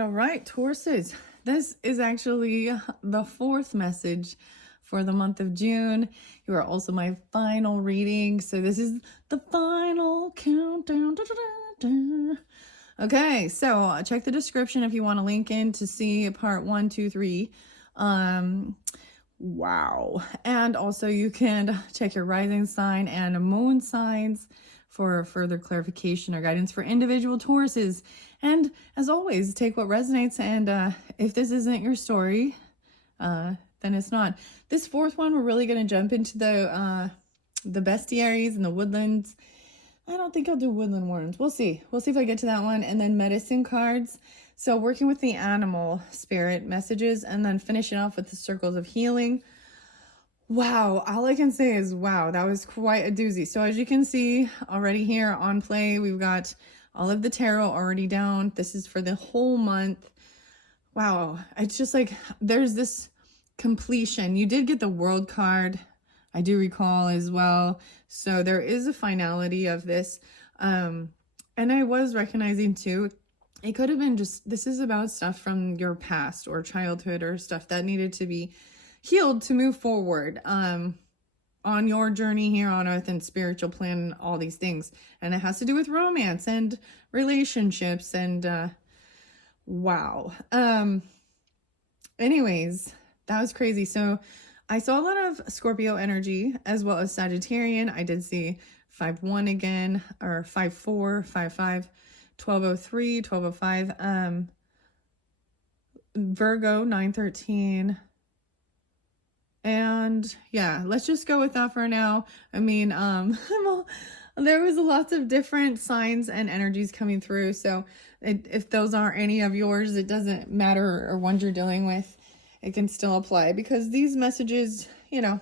right, Tauruses. This is actually the fourth message for the month of June. You are also my final reading. So this is the final countdown. Okay, so check the description if you want to link in to see part 1, 2, 3. Wow. And also you can check your rising sign and moon signs for further clarification or guidance for individual Tauruses. And as always, take what resonates. And if this isn't your story, then it's not. This fourth one, we're really going to jump into the bestiaries and the woodlands. I don't think I'll do woodland worms. We'll see. We'll see if I get to that one. And then medicine cards. So working with the animal spirit messages and then finishing off with the circles of healing. Wow. All I can say is, wow, that was quite a doozy. So as you can see already here on play, we've got all of the tarot already down. This is for the whole month. Wow. It's just like, there's this completion. You did get the world card, I do recall as well. So there is a finality of this. And I was recognizing too, it could have been just, this is about stuff from your past or childhood or stuff that needed to be healed to move forward on your journey here on earth and spiritual plan, all these things. And it has to do with romance and relationships and wow. Anyways, that was crazy. So I saw a lot of Scorpio energy as well as Sagittarian. I did see 5-1 again, or 5-4, 5-5, 1203, 1205, Virgo 913. And yeah, let's just go with that for now. I mean, there was lots of different signs and energies coming through. So if those aren't any of yours, it doesn't matter, or ones you're dealing with, it can still apply, because these messages, you know,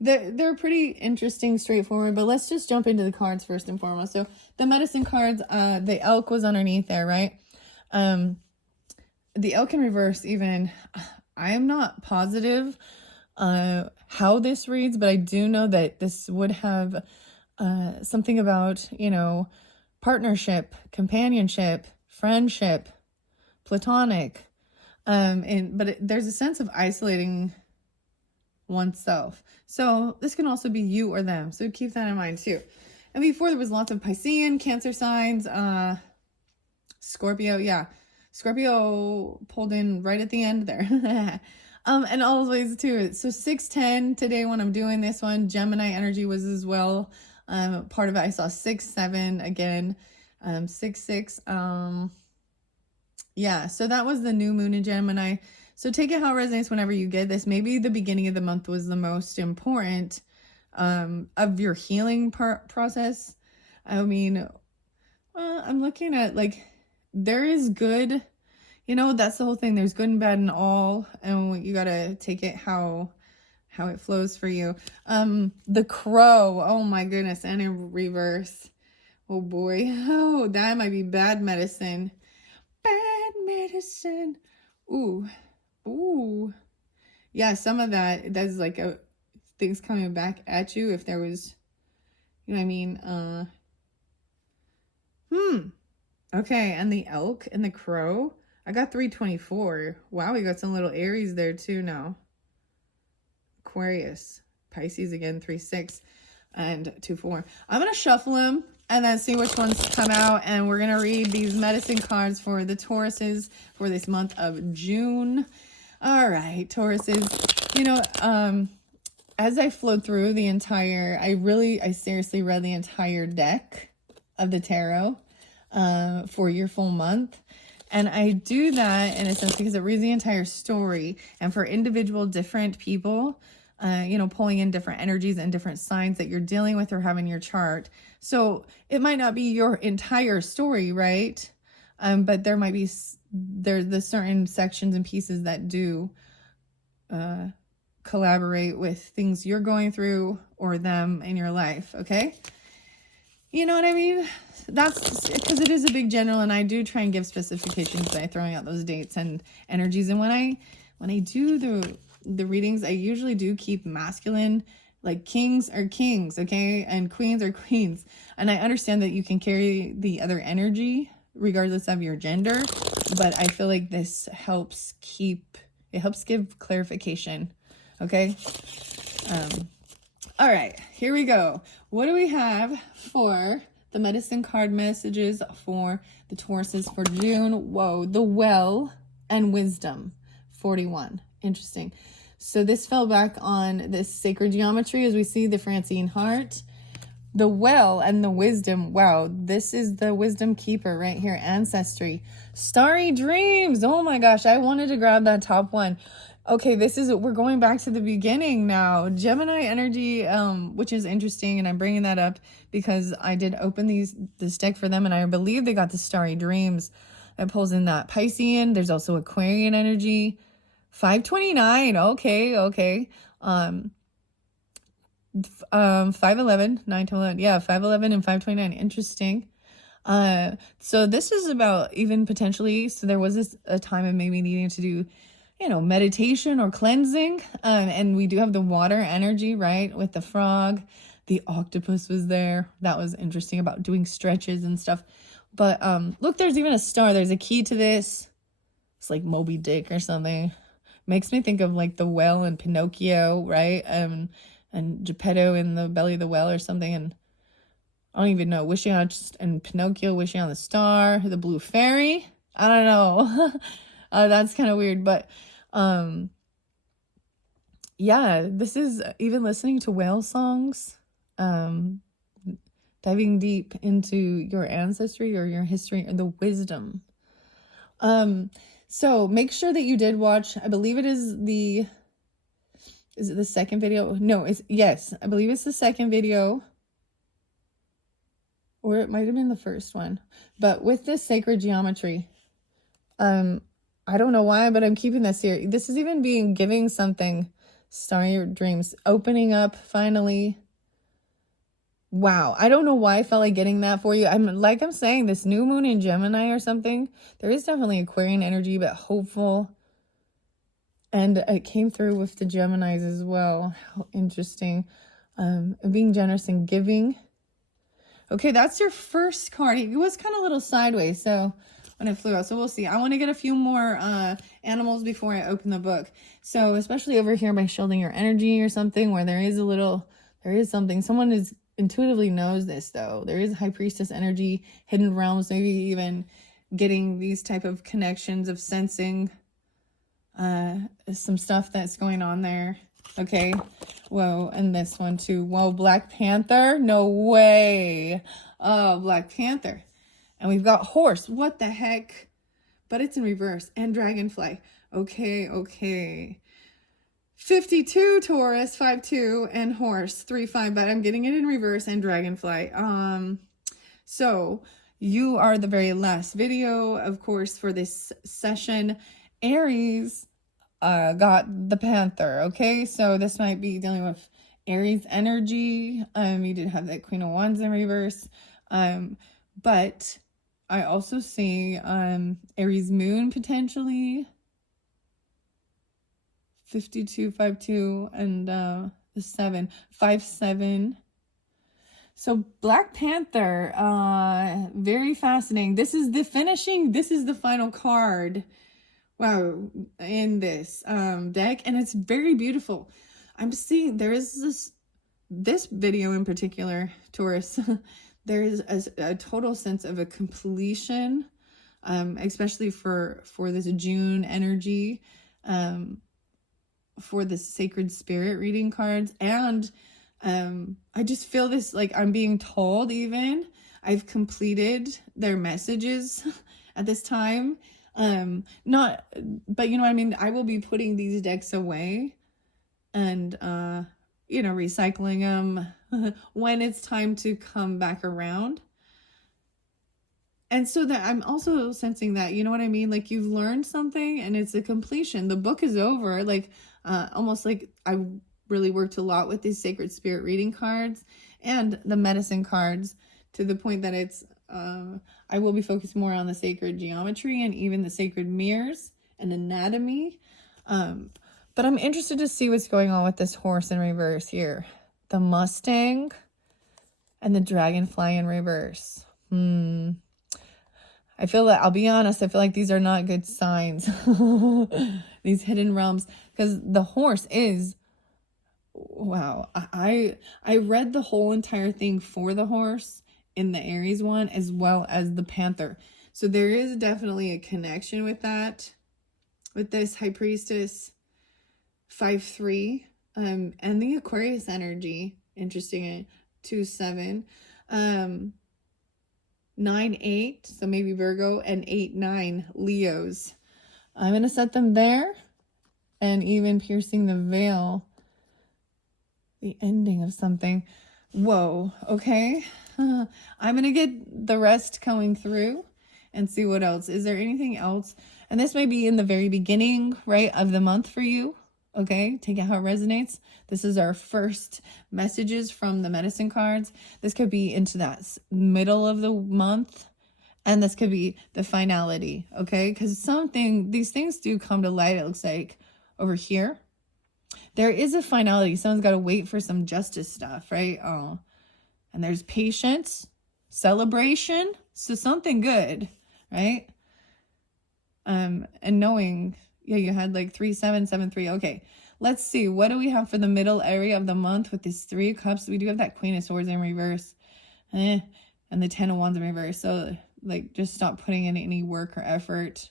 they're pretty interesting, straightforward. But let's just jump into the cards first and foremost. So the medicine cards, the elk was underneath there, right? The elk in reverse, even, I am not positive how this reads, but I do know that this would have something about, you know, partnership, companionship, friendship, platonic, but there's a sense of isolating oneself. So this can also be you or them. So keep that in mind too. And before, there was lots of Piscean, Cancer signs, Scorpio. Yeah, Scorpio pulled in right at the end there. And always too. So 6-10 today when I'm doing this one, Gemini energy was as well. Part of it, I saw 6-7 again, 6-6. Yeah, so that was the new moon in Gemini. So take it how it resonates whenever you get this. Maybe the beginning of the month was the most important of your healing process. I mean, I'm looking at, like, there is good, you know, that's the whole thing. There's good and bad in all, and you gotta take it how it flows for you. The crow, oh my goodness, and in reverse. Oh boy, oh, that might be bad medicine. Bad medicine. Ooh. Yeah, some of that's like things coming back at you if there was, you know what I mean? Okay, and the elk and the crow. I got 324. Wow, we got some little Aries there too now. Aquarius. Pisces again, 3-6 and 2-4. I'm going to shuffle them and then see which ones come out. And we're going to read these medicine cards for the Tauruses for this month of June. All right, Tauruses. You know, as I flowed through the entire, I seriously read the entire deck of the tarot for your full month. And I do that in a sense because it reads the entire story, and for individual different people, you know, pulling in different energies and different signs that you're dealing with or have in your chart. So it might not be your entire story, right? But there might be, the certain sections and pieces that do collaborate with things you're going through or them in your life, okay? You know what I mean? That's because it is a big general, and I do try and give specifications by throwing out those dates and energies. And when I do the readings, I usually do keep masculine, like kings are kings, okay? And queens are queens. And I understand that you can carry the other energy regardless of your gender. but I feel like this helps give clarification. Okay. All right, here we go. What do we have for the medicine card messages for the Tauruses for June? Whoa, the well and wisdom, 41. Interesting. So this fell back on this sacred geometry as we see the Francine heart. The well and the wisdom. Wow, this is the wisdom keeper right here. Ancestry. Starry dreams. Oh my gosh, I wanted to grab that top one. Okay, we're going back to the beginning now. Gemini energy, which is interesting, and I'm bringing that up because I did open this deck for them, and I believe they got the starry dreams that pulls in that Piscean. There's also Aquarian energy. 529. Okay. 511, 9 to 11. Yeah, 511 and 529. Interesting. So this is about even potentially, so there was a time of maybe needing to do, meditation or cleansing. And we do have the water energy, right? With the frog, the octopus was there. That was interesting about doing stretches and stuff. But look, there's even a star. There's a key to this. It's like Moby Dick or something. Makes me think of like the whale and Pinocchio, right? And Geppetto in the belly of the whale or something. And I don't even know. And Pinocchio wishing on the star. The blue fairy. I don't know. That's kind of weird. But yeah, this is even listening to whale songs. Diving deep into your ancestry or your history or the wisdom. So make sure that you did watch, I believe is it the second video? No, yes, I believe it's the second video. Or it might have been the first one. But with this sacred geometry, I don't know why, but I'm keeping this here. This is even giving something, starry dreams, opening up finally. Wow, I don't know why I felt like getting that for you. I'm saying, this new moon in Gemini or something. There is definitely Aquarian energy, but hopeful. And it came through with the Geminis as well. How interesting. Being generous and giving. Okay, that's your first card. It was kind of a little sideways, so when it flew out. So we'll see. I want to get a few more animals before I open the book. So especially over here by shielding your energy or something, where there is something. Someone intuitively knows this, though. There is High Priestess energy, hidden realms, maybe even getting these type of connections of sensing some stuff that's going on there. Okay. Whoa, and this one too. Whoa, Black Panther? No way. Oh, Black Panther. And we've got horse. What the heck? But it's in reverse. And dragonfly. Okay. 52 Taurus, 5-2, and horse, 3-5, but I'm getting it in reverse and dragonfly. So you are the very last video, of course, for this session. Aries got the Panther, okay? So this might be dealing with Aries energy. You did have that Queen of Wands in reverse. But I also see Aries moon potentially. 52, 5-2, and the 7, 5-7. So Black Panther, very fascinating. This is the final card. Wow, in this deck, and it's very beautiful. I'm seeing there is this video in particular, Taurus. There is a total sense of a completion, especially for this June energy. For the sacred spirit reading cards, and I just feel this, like I'm being told even I've completed their messages at this time. But you know what I mean? I will be putting these decks away and recycling them when it's time to come back around. And so that I'm also sensing that, you know what I mean? Like you've learned something and it's a completion. The book is over. Like almost like I really worked a lot with these sacred spirit reading cards and the medicine cards, to the point that it's I will be focused more on the sacred geometry and even the sacred mirrors and anatomy. But I'm interested to see what's going on with this horse in reverse here. The Mustang and the dragonfly in reverse. I feel that, I'll be honest, I feel like these are not good signs. These hidden realms, because the horse is, wow. I read the whole entire thing for the horse in the Aries one, as well as the Panther. So there is definitely a connection with that, with this High Priestess 5-3, and the Aquarius energy. Interesting. 2-7, 9-8, so maybe Virgo, and 8-9 Leos. I'm gonna set them there, and even piercing the veil, the ending of something. Whoa, okay. I'm gonna get the rest coming through and see what else. Is there anything else? And this may be in the very beginning, right, of the month for you. Okay, take it how it resonates. This is our first messages from the medicine cards. This could be into that middle of the month, and this could be the finality, okay? Because these things do come to light, it looks like, over here. There is a finality. Someone's got to wait for some justice stuff, right? Oh, and there's patience, celebration, so something good, right? And knowing, yeah, you had like 3-7, 7-3. Okay, let's see. What do we have for the middle area of the month with these 3 of Cups? We do have that Queen of Swords in reverse, and the 10 of Wands in reverse. So, like, just stop putting in any work or effort.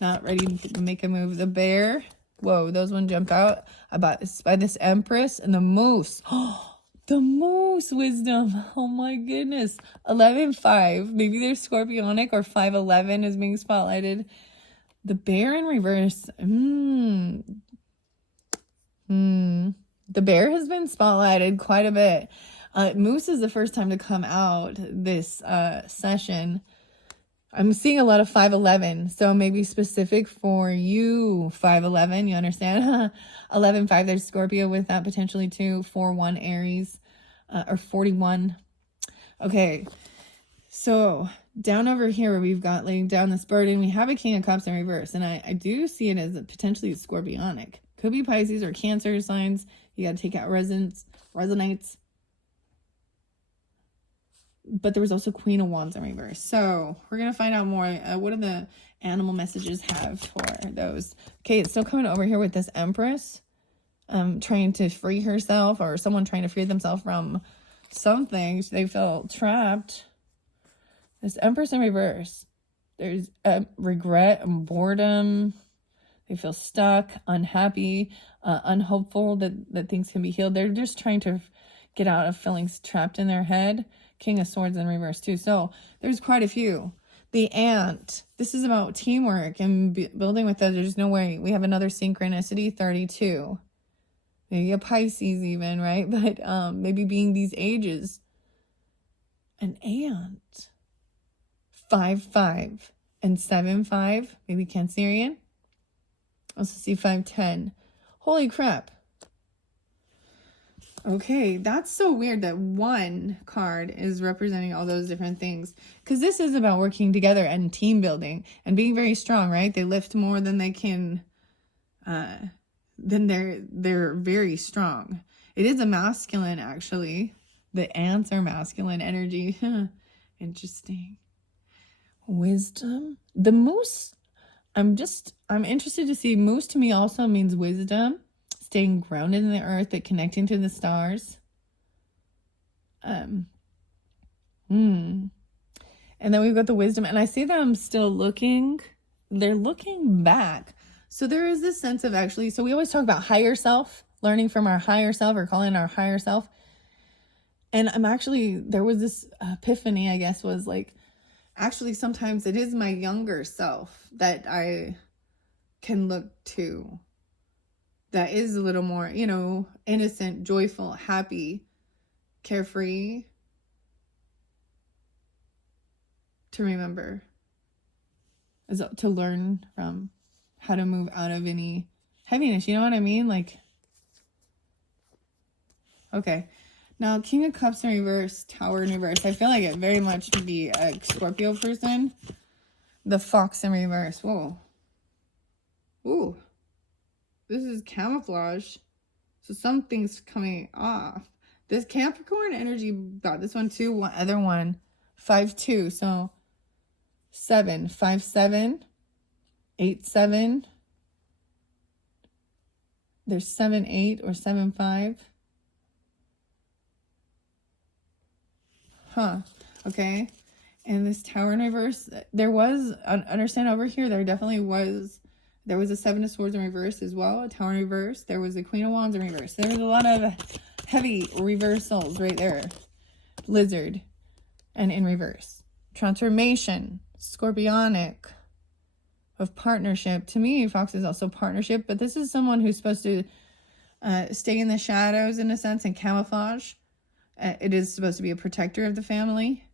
Not ready to make a move. The Bear. Whoa, those one jump out. About this by this Empress and the Moose. Oh, the Moose wisdom. Oh my goodness. 11-5. Maybe they're Scorpionic, or 5-11 is being spotlighted. The Bear in reverse. The Bear has been spotlighted quite a bit. Moose is the first time to come out this session. I'm seeing a lot of 5-11, so maybe specific for you, 5-11, you understand? 11-5, there's Scorpio with that potentially too. 4-1 Aries, or 41. Okay, so down over here where we've got laying down this burden, we have a King of Cups in reverse, and I do see it as potentially Scorpionic. Could be Pisces or Cancer signs. You got to take out resonates. But there was also Queen of Wands in reverse. So we're going to find out more. What do the animal messages have for those? Okay, it's still coming over here with this Empress. Trying to free herself, or someone trying to free themselves from something. They feel trapped. This Empress in reverse. There's regret and boredom. They feel stuck, unhappy, unhopeful that things can be healed. They're just trying to get out of feelings trapped in their head. King of Swords in reverse too. So there's quite a few. The Ant. This is about teamwork and building with others. There's no way. We have another synchronicity, 32. Maybe a Pisces even, right? But maybe being these ages. An Ant. 5-5 and 7-5. Maybe Cancerian. Also see 5-10. Holy crap. Okay, that's so weird that one card is representing all those different things. Because this is about working together and team building and being very strong, right? They lift more than they can, then they're very strong. It is a masculine, actually. The ants are masculine energy. Interesting. Wisdom. The moose, I'm interested to see. Moose to me also means wisdom. Staying grounded in the earth, but connecting to the stars. And then we've got the wisdom, and I see them still looking. They're looking back. So there is this sense of actually, so we always talk about higher self, learning from our higher self, or calling our higher self. And there was this epiphany, I guess, was like, actually sometimes it is my younger self that I can look to. That is a little more, innocent, joyful, happy, carefree. To remember. To learn from how to move out of any heaviness. You know what I mean? Like, okay. Now, King of Cups in reverse, Tower in reverse. I feel like it very much to be a Scorpio person. The Fox in reverse. Whoa. Ooh. This is camouflage. So something's coming off. This Capricorn energy got this one too. One other one. 5-2. So 7, 5, 7, 8, 7. There's 7, 8 or 7, 5. Huh. Okay. And this Tower in reverse, there was, understand over here, there definitely was, there was a 7 of Swords in reverse as well, a Tower in reverse. There was a Queen of Wands in reverse. There was a lot of heavy reversals right there. Lizard and in reverse. Transformation, Scorpionic, of partnership. To me, Fox is also partnership, but this is someone who's supposed to stay in the shadows in a sense and camouflage. It is supposed to be a protector of the family,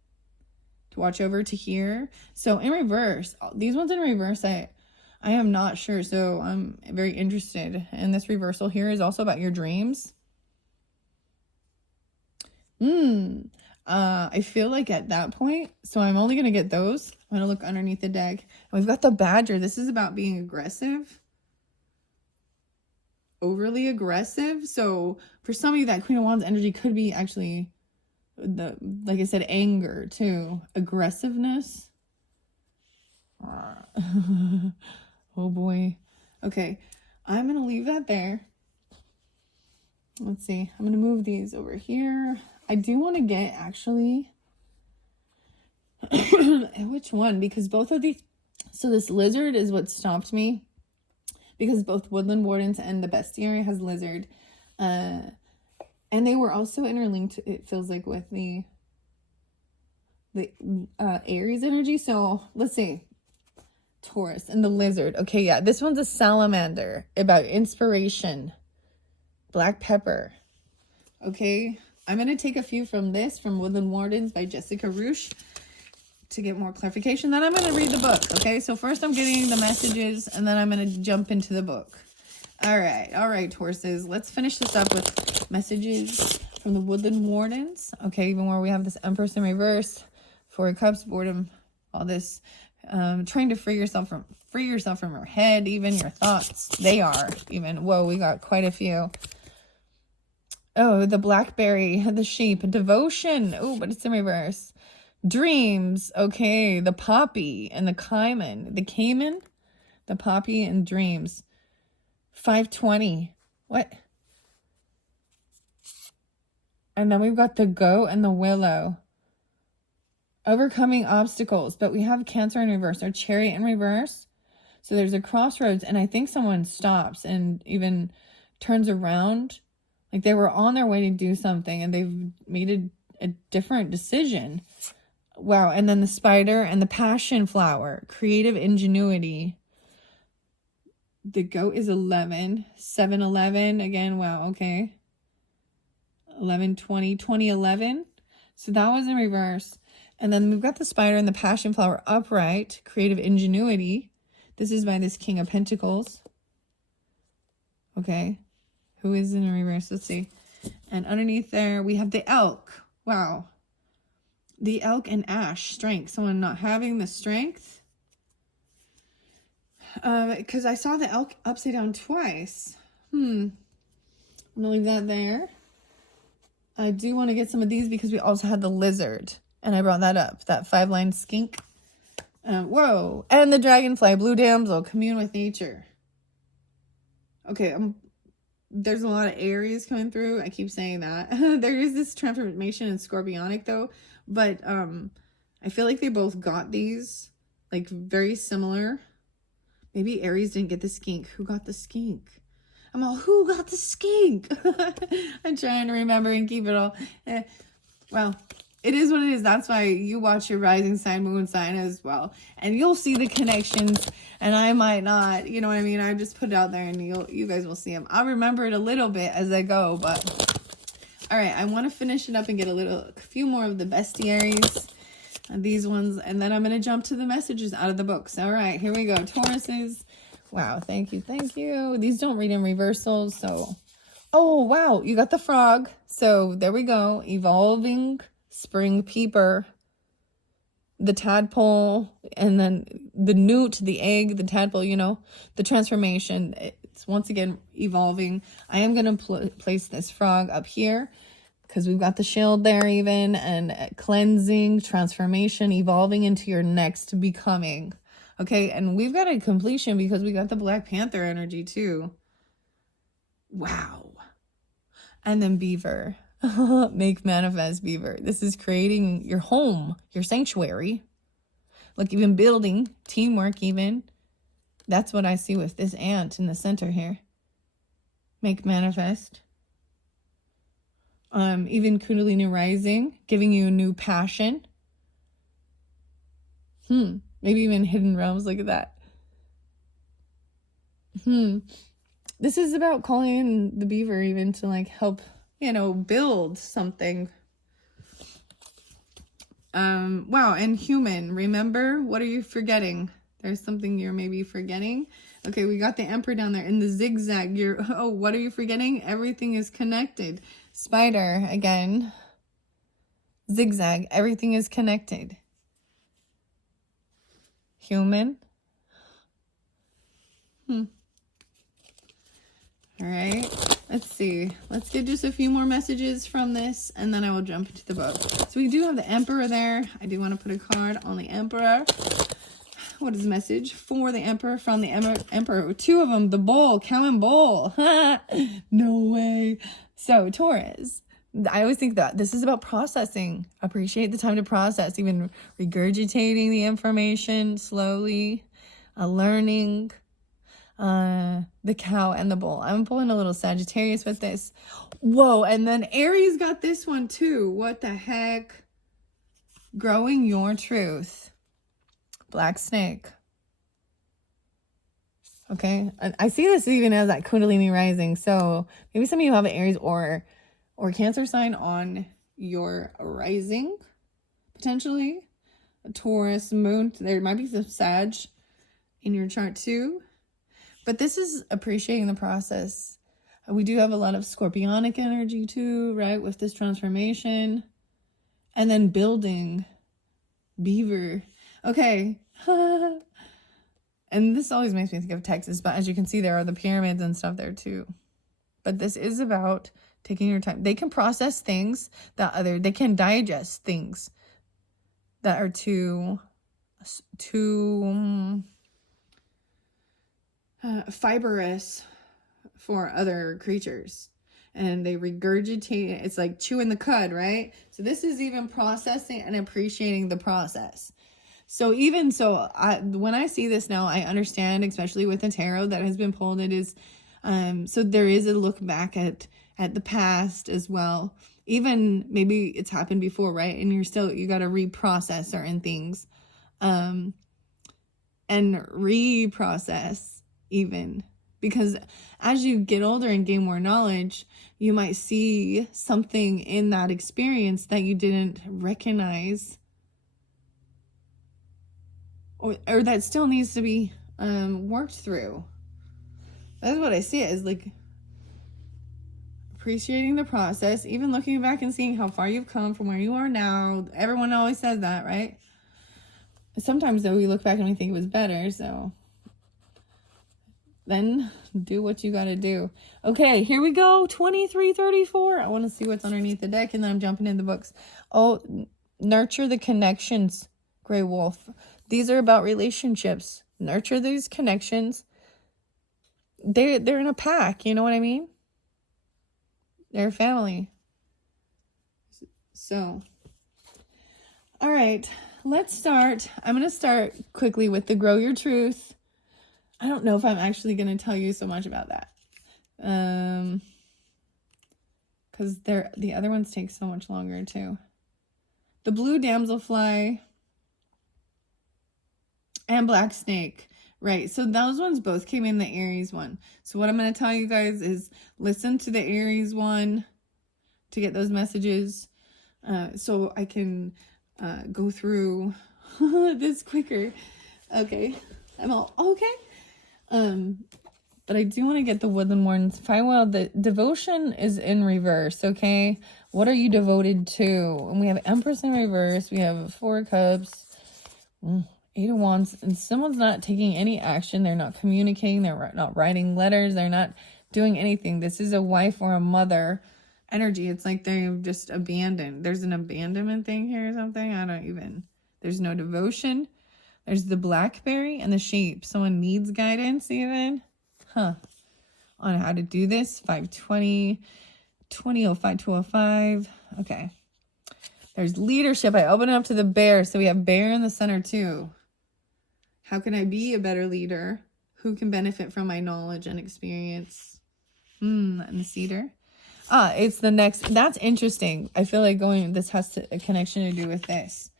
to watch over, to hear. So in reverse, these ones in reverse, I am not sure. So I'm very interested. And this reversal here is also about your dreams. I feel like at that point, so I'm only going to get those. I'm going to look underneath the deck. And we've got the Badger. This is about being aggressive. Overly aggressive. So for some of you, that Queen of Wands energy could be actually like I said, anger too. Aggressiveness. Oh boy. Okay. I'm going to leave that there. Let's see. I'm going to move these over here. I do want to get actually which one, because both of these, so this lizard is what stopped me, because both Woodland Wardens and the Bestiary has lizard, and they were also interlinked, it feels like, with the Aries energy. So let's see, Taurus and the lizard. Okay, yeah, this one's a salamander, about inspiration, black pepper. Okay, I'm going to take a few from this, from Woodland Wardens by Jessica Roosh, to get more clarification. Then I'm going to read the book. Okay, so first I'm getting the messages, and then I'm going to jump into the book. All right, Tauruses. Let's finish this up with messages from the Woodland Wardens. Okay, even where we have this Empress in reverse, Four of Cups, boredom, all this, trying to free yourself from your head, even your thoughts. They are even. Whoa, we got quite a few. Oh, the blackberry, the sheep, devotion. Oh, but it's in reverse. Dreams. Okay, the poppy and the cayman. The cayman, the poppy and dreams. 520. What? And then we've got the goat and the willow. Overcoming obstacles. But we have Cancer in reverse, or Chariot in reverse. So there's a crossroads, and I think someone stops and even turns around. Like they were on their way to do something, and they've made a different decision. Wow. And then the spider and the passion flower, creative ingenuity. The goat is 11, 7-11 again. Wow. Okay. 11-20, 20-11. So that was in reverse. And then we've got the spider and the passion flower upright, creative ingenuity. This is by this King of Pentacles. Okay. Who is in reverse? Let's see. And underneath there, we have the elk. Wow. The elk and ash, strength. Someone not having the strength. Because I saw the elk upside down twice. I'm going to leave that there. I do want to get some of these because we also had the lizard. And I brought that up. That 5-line skink. Whoa. And the dragonfly, blue damsel, commune with nature. Okay, there's a lot of Aries coming through. I keep saying that. There is this transformation in Scorpionic though. But I feel like they both got these. Like very similar. Maybe Aries didn't get the skink. Who got the skink? I'm all, who got the skink? I'm trying to remember and keep it all. Well, it is what it is. That's why you watch your rising sign, moon sign as well. And you'll see the connections. And I might not, you know what I mean? I just put it out there and you guys will see them. I'll remember it a little bit as I go. But, all right, I want to finish it up and get a few more of the bestiaries. These ones. And then I'm going to jump to the messages out of the books. All right, here we go. Tauruses. Wow, thank you, thank you. These don't read in reversals, so... Oh, wow, you got the frog. So, there we go. Evolving spring peeper. The tadpole, and then the newt, the egg, the tadpole, you know. The transformation. It's once again evolving. I am going to place this frog up here. because we've got the shield there even, and cleansing, transformation, evolving into your next becoming. Okay, and we've got a completion because we got the Black Panther energy too. Wow. And then Beaver. Make manifest Beaver. This is creating your home, your sanctuary. Like even building, teamwork even. That's what I see with this ant in the center here. Make manifest. Even Kundalini rising, giving you a new passion. Maybe even hidden realms. Look at that. This is about calling in the beaver even to like help, you know, build something. Wow, and human, remember? What are you forgetting? There's something you're maybe forgetting. Okay, we got the Emperor down there in the zigzag. What are you forgetting? Everything is connected. Spider, again. Zigzag, everything is connected. Human. All right, let's see. Let's get just a few more messages from this, and then I will jump into the book. So we do have the Emperor there. I do want to put a card on the Emperor. What is the message for the Emperor from the Emperor? Two of them, the bull, cow and bull. No way. So Taurus, I always think that this is about processing. Appreciate the time to process, even regurgitating the information slowly, learning. The cow and the bull. I'm pulling a little Sagittarius with this. Whoa, and then Aries got this one too. What the heck? Growing your truth. Black snake. Okay, I see this even as that Kundalini rising. So maybe some of you have an Aries or Cancer sign on your rising, potentially. A Taurus, moon. There might be some Sag in your chart too. But this is appreciating the process. We do have a lot of scorpionic energy too, right? With this transformation. And then building. Beaver. Okay. And this always makes me think of Texas. But as you can see, there are the pyramids and stuff there too. But this is about taking your time. They can process things they can digest things that are too fibrous for other creatures, and they regurgitate it. It's like chewing the cud, right? So this is even processing and appreciating the process. So even so, when I see this now, I understand, especially with the tarot that has been pulled, it is so there is a look back at the past as well. Even maybe it's happened before, right? And you got to reprocess certain things and reprocess even, because as you get older and gain more knowledge, you might see something in that experience that you didn't recognize, or that still needs to be worked through. That's what I see it as, like appreciating the process, even looking back and seeing how far you've come from where you are now. Everyone always says that, right? Sometimes though we look back and we think it was better, so then do what you got to do. Okay, here we go. 2334. I want to see what's underneath the deck, and then I'm jumping in the books. Oh, nurture the connections, Gray Wolf. These are about relationships. Nurture these connections. They're in a pack. You know what I mean? They're a family. So, all right, let's start. I'm going to start quickly with the Grow Your Truth. I don't know if I'm actually going to tell you so much about that. Because the other ones take so much longer too. The Blue Damselfly and Black Snake. Right, so those ones both came in the Aries one. So what I'm going to tell you guys is listen to the Aries one to get those messages. So I can go through this quicker. Okay, I'm all okay. But I do want to get the Woodland Wardens. Well, the devotion is in reverse, okay? What are you devoted to? And we have Empress in reverse. We have Four of Cups, Eight of Wands, and someone's not taking any action. They're not communicating. They're not writing letters. They're not doing anything. This is a wife or a mother energy. It's like they've just abandoned. There's an abandonment thing here or something. There's no devotion. There's the blackberry and the sheep. Someone needs guidance even. On how to do this. 520, 2005, 205. Okay. There's leadership. I open it up to the bear. So we have bear in the center too. How can I be a better leader? Who can benefit from my knowledge and experience? And the cedar. It's the next. That's interesting. I feel like this has a connection to do with this.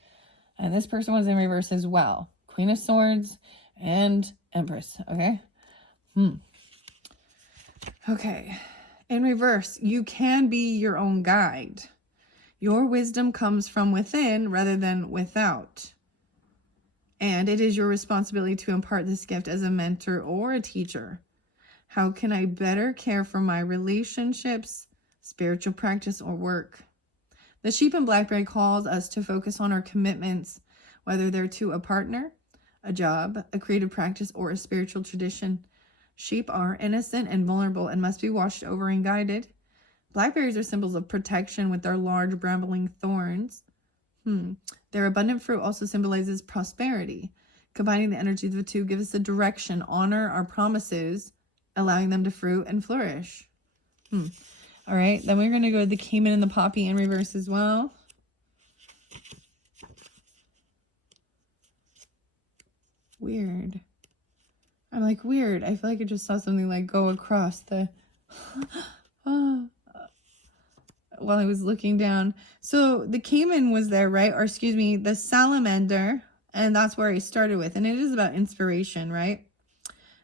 And this person was in reverse as well. Queen of Swords and Empress. Okay. Okay. In reverse, you can be your own guide. Your wisdom comes from within rather than without. And it is your responsibility to impart this gift as a mentor or a teacher. How can I better care for my relationships, spiritual practice, or work? The sheep and blackberry calls us to focus on our commitments, whether they're to a partner, a job, a creative practice, or a spiritual tradition. Sheep are innocent and vulnerable and must be watched over and guided. Blackberries are symbols of protection with their large brambling thorns. Their abundant fruit also symbolizes prosperity. Combining the energies of the two gives us a direction, honor our promises, allowing them to fruit and flourish. All right, then we're going to go to the caiman and the poppy in reverse as well. Weird. I'm like, weird. I feel like I just saw something like go across the... while I was looking down. So the caiman was there, right? Or excuse me, the salamander. And that's where I started with. And it is about inspiration, right?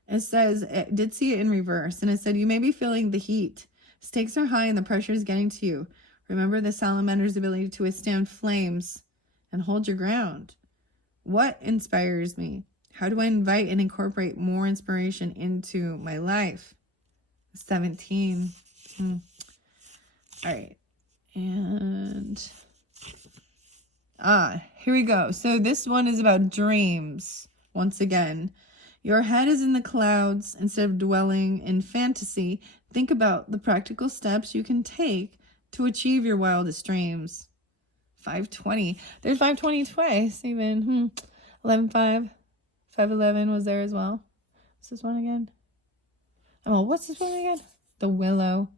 It says, it did see it in reverse. And it said, you may be feeling the heat. Stakes are high and the pressure is getting to you. Remember the salamander's ability to withstand flames and hold your ground. What inspires me? How do I invite and incorporate more inspiration into my life? 17. All right. And here we go. So this one is about dreams. Once again, your head is in the clouds. Instead of dwelling in fantasy, think about the practical steps you can take to achieve your wildest dreams. 520. There's 520 twice even. 11.5. 511 was there as well. What's this one again? Oh, what's this one again? The willow.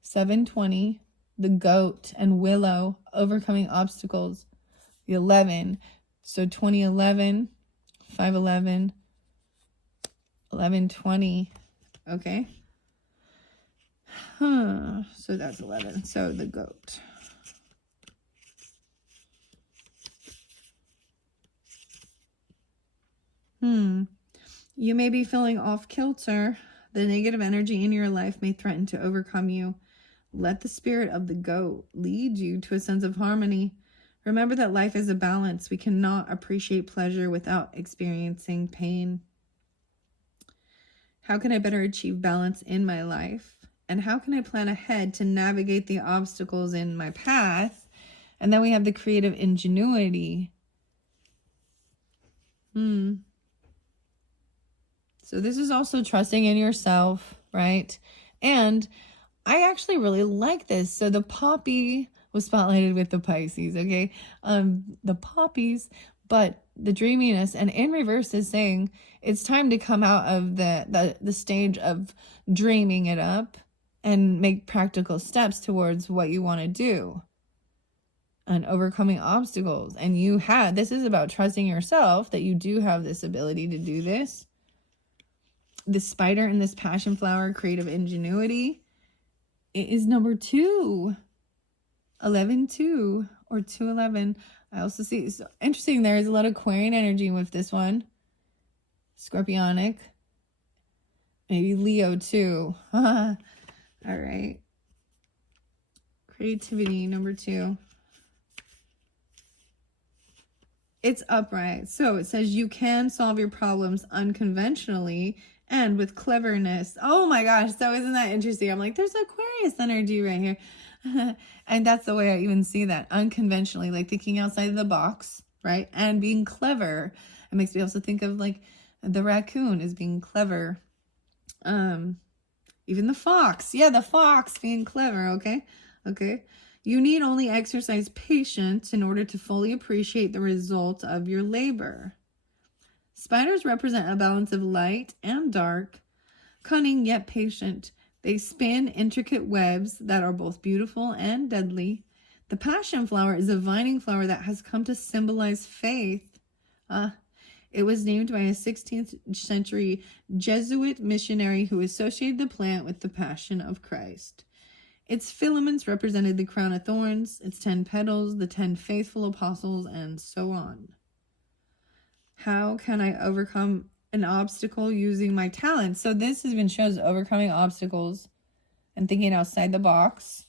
720. The goat and willow, overcoming obstacles. The 11. So 2011, 511, 1120. Okay. So that's 11. So the goat. You may be feeling off kilter. The negative energy in your life may threaten to overcome you. Let the spirit of the goat lead you to a sense of harmony. Remember that life is a balance. We cannot appreciate pleasure without experiencing pain. How can I better achieve balance in my life? And how can I plan ahead to navigate the obstacles in my path? And then we have the creative ingenuity. So this is also trusting in yourself, right? And I actually really like this. So the poppy was spotlighted with the Pisces, okay? The poppies, but the dreaminess, and in reverse is saying it's time to come out of the stage of dreaming it up and make practical steps towards what you want to do and overcoming obstacles. And this is about trusting yourself that you do have this ability to do this. The spider and this passion flower, creative ingenuity. It is number 2. 11-2 or 211. I also see, so interesting, there is a lot of Aquarian energy with this one. Scorpionic. Maybe Leo too. All right. Creativity, number 2. It's upright. So it says you can solve your problems unconventionally and with cleverness. Oh my gosh. So isn't that interesting? I'm like, there's Aquarius energy right here. And that's the way I even see that. Unconventionally, like thinking outside of the box, right? And being clever. It makes me also think of like the raccoon as being clever. Even the fox. Yeah, the fox being clever, okay? Okay. You need only exercise patience in order to fully appreciate the results of your labor. Spiders represent a balance of light and dark, cunning yet patient. They spin intricate webs that are both beautiful and deadly. The passion flower is a vining flower that has come to symbolize faith. It was named by a 16th century Jesuit missionary who associated the plant with the Passion of Christ. Its filaments represented the crown of thorns, its 10 petals, the 10 faithful apostles, and so on. How can I overcome an obstacle using my talents? So this even shows overcoming obstacles and thinking outside the box.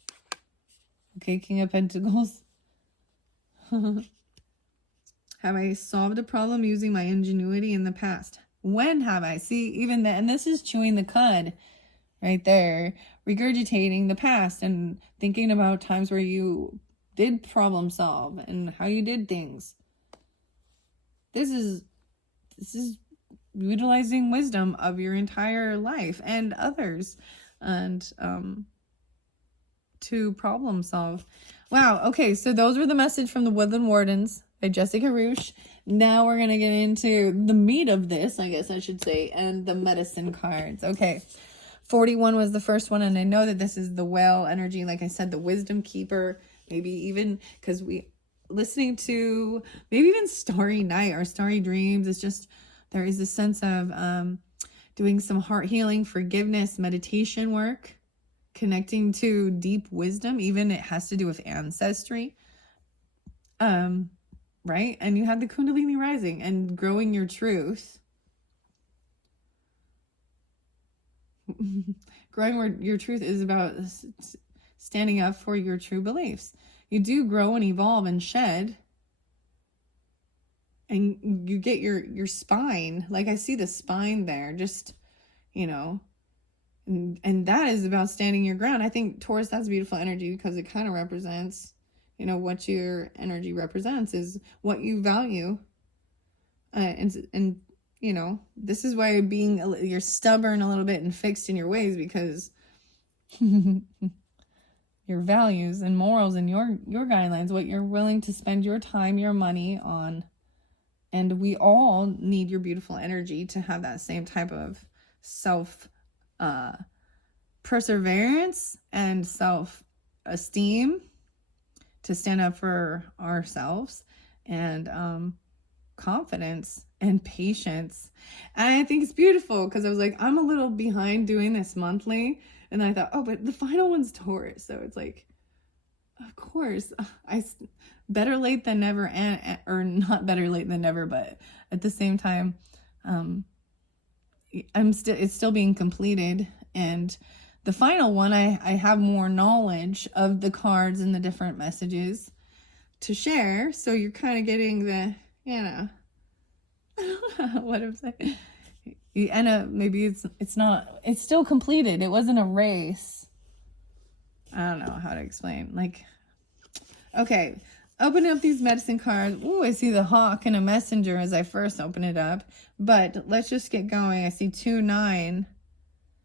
Okay, King of Pentacles. Have I solved a problem using my ingenuity in the past? When have I? See, even that, and this is chewing the cud right there, regurgitating the past and thinking about times where you did problem solve and how you did things. This is utilizing wisdom of your entire life and others, and to problem solve. Wow. Okay, so those were the message from the Woodland Wardens by Jessica Roosh. Now we're gonna get into the meat of this, I guess I should say, and the medicine cards. Okay. 41 was the first one, and I know that this is the well energy, like I said, the wisdom keeper, maybe even because we listening to maybe even Starry Night or Starry Dreams. It's just, there is a sense of doing some heart healing, forgiveness, meditation work, connecting to deep wisdom. Even it has to do with ancestry, right? And you had the Kundalini rising and growing your truth. Growing where your truth is about standing up for your true beliefs. You do grow and evolve and shed, and you get your spine. Like I see the spine there, just, you know, and that is about standing your ground. I think Taurus, that's beautiful energy because it kind of represents, you know, what your energy represents is what you value, and you know, this is why you're stubborn a little bit and fixed in your ways, because your values and morals and your guidelines, what you're willing to spend your time, your money on. And we all need your beautiful energy to have that same type of self perseverance and self-esteem, to stand up for ourselves, and confidence and patience. And I think it's beautiful because I was like, I'm a little behind doing this monthly, and then I thought, oh, but the final one's Taurus, so it's like, of course, better late than never, or not better late than never, but at the same time, it's still being completed. And the final one, I have more knowledge of the cards and the different messages to share, so you're kind of getting the, you know, what I'm saying. And maybe it's still completed. It wasn't a race. I don't know how to explain. Like, okay, open up these medicine cards. Ooh, I see the hawk and a messenger as I first open it up. But let's just get going. I see 2, 9,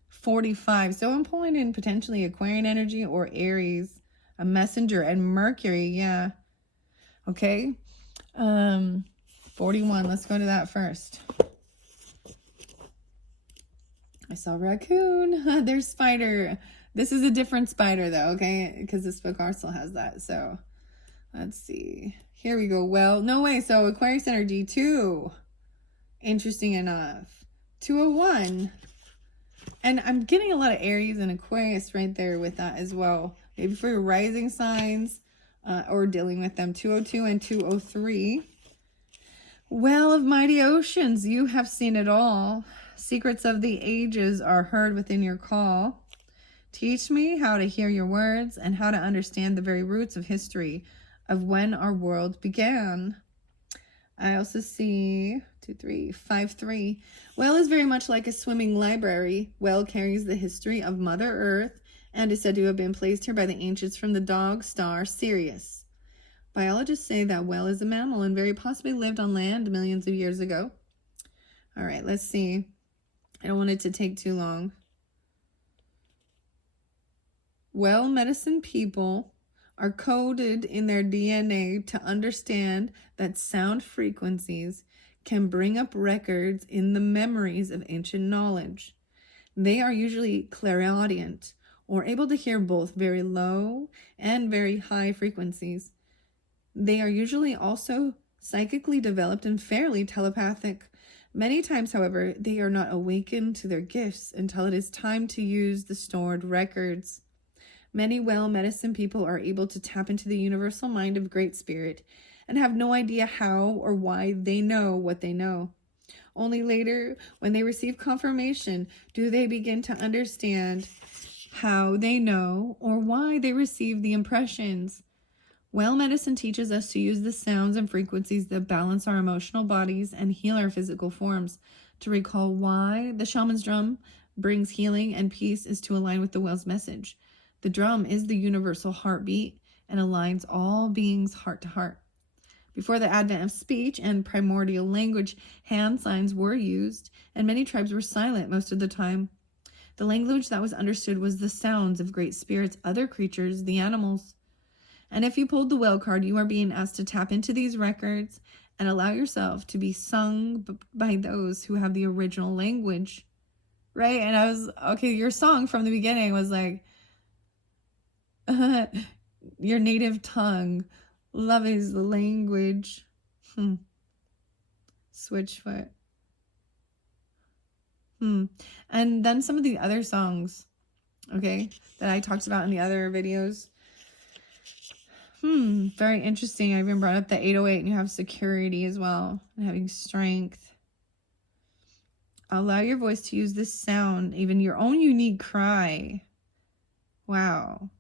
45. So I'm pulling in potentially Aquarian energy or Aries, a messenger, and Mercury. Yeah. Okay. 41. Let's go to that first. I saw raccoon. There's spider. This is a different spider though, okay? Because this book also has that. So let's see. Here we go. Well, no way. So Aquarius energy 2. Interesting enough. 201. And I'm getting a lot of Aries and Aquarius right there with that as well. Maybe for your rising signs, or dealing with them. 202 and 203. Well of mighty oceans, you have seen it all. Secrets of the ages are heard within your call. Teach me how to hear your words and how to understand the very roots of history of when our world began. I also see 2, 3, 5, 3. Well is very much like a swimming library. Well carries the history of Mother Earth and is said to have been placed here by the ancients from the dog star Sirius. Biologists say that whale is a mammal and very possibly lived on land millions of years ago. All right, let's see. I don't want it to take too long. Well-medicine people are coded in their DNA to understand that sound frequencies can bring up records in the memories of ancient knowledge. They are usually clairaudient, or able to hear both very low and very high frequencies. They are usually also psychically developed and fairly telepathic. Many times, however, they are not awakened to their gifts until it is time to use the stored records. Many well-medicine people are able to tap into the universal mind of Great Spirit and have no idea how or why they know what they know. Only later, when they receive confirmation, do they begin to understand how they know or why they receive the impressions. Well medicine teaches us to use the sounds and frequencies that balance our emotional bodies and heal our physical forms. To recall why the shaman's drum brings healing and peace is to align with the well's message. The drum is the universal heartbeat and aligns all beings heart to heart. Before the advent of speech and primordial language, hand signs were used, and many tribes were silent most of the time. The language that was understood was the sounds of great spirits, other creatures, the animals. And if you pulled the well card, you are being asked to tap into these records and allow yourself to be sung by those who have the original language, right? And I was, okay, your song from the beginning was like, your native tongue. Love is the language. Switchfoot. And then some of the other songs, okay, that I talked about in the other videos. Very interesting. I even brought up the 808, and you have security as well, and having strength. Allow your voice to use this sound, even your own unique cry. Wow.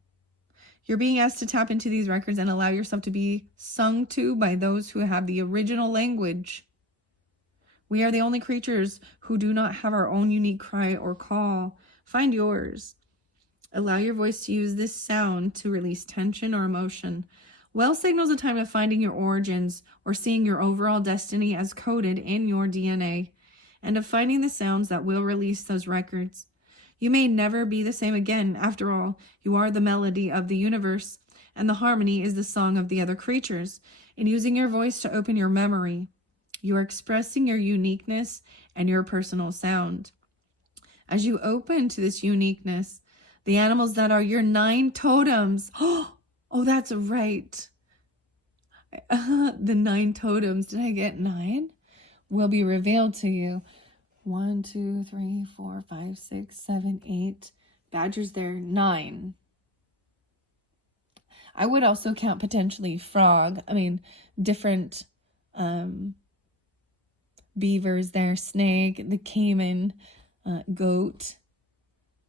You're being asked to tap into these records and allow yourself to be sung to by those who have the original language. We are the only creatures who do not have our own unique cry or call. Find yours. Allow your voice to use this sound to release tension or emotion. Well signals a time of finding your origins or seeing your overall destiny as coded in your DNA, and of finding the sounds that will release those records. You may never be the same again. After all, you are the melody of the universe, and the harmony is the song of the other creatures. In using your voice to open your memory, you are expressing your uniqueness and your personal sound. As you open to this uniqueness, the animals that are your 9 totems. Oh, that's right. The 9 totems. Did I get 9? Will be revealed to you. 1, 2, 3, 4, 5, 6, 7, 8. Badgers there, 9. I would also count potentially frog. I mean, different beavers there, snake, the caiman, goat,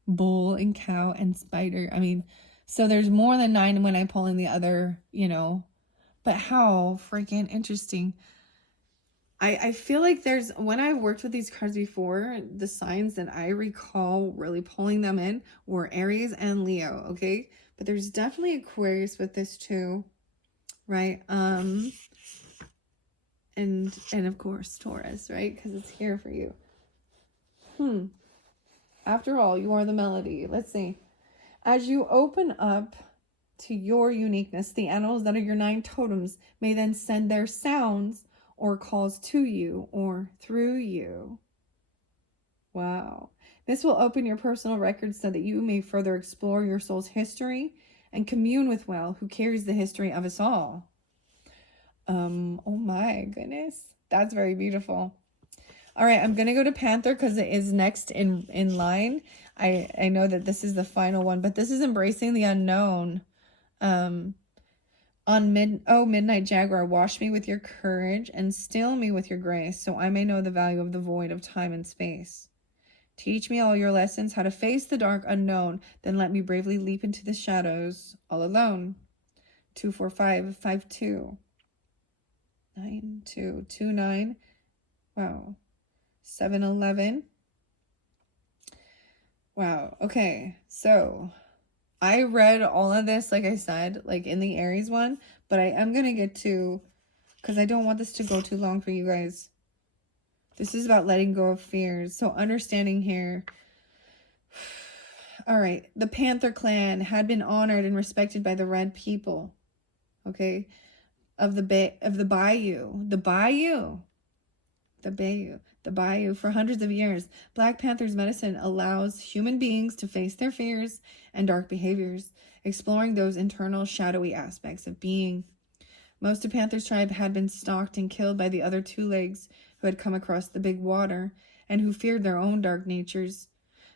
bull and cow and spider. I mean, so there's more than 9 when I pull in the other, but how freaking interesting. I feel like there's, when I've worked with these cards before, the signs that I recall really pulling them in were Aries and Leo, okay? But there's definitely Aquarius with this too, right? And of course Taurus, right? Because it's here for you. After all, you are the melody. Let's see. As you open up to your uniqueness, the animals that are your 9 totems may then send their sounds or calls to you or through you. Wow. This will open your personal records so that you may further explore your soul's history and commune with Well, who carries the history of us all. Oh my goodness. That's very beautiful. All right, I'm going to go to Panther because it is next in line. I know that this is the final one, but this is Embracing the Unknown. Midnight Jaguar, wash me with your courage and still me with your grace, so I may know the value of the void of time and space. Teach me all your lessons, how to face the dark unknown, then let me bravely leap into the shadows all alone. 24552. 9229. Wow. 711. Wow. Okay. So I read all of this, like I said, like in the Aries one, but I am going to get to, because I don't want this to go too long for you guys. This is about letting go of fears. So understanding here. All right. The Panther clan had been honored and respected by the red people. Okay. Of the bayou for hundreds of years. Black Panther's medicine allows human beings to face their fears and dark behaviors, exploring those internal shadowy aspects of being. Most of Panther's tribe had been stalked and killed by the other two legs who had come across the big water and who feared their own dark natures.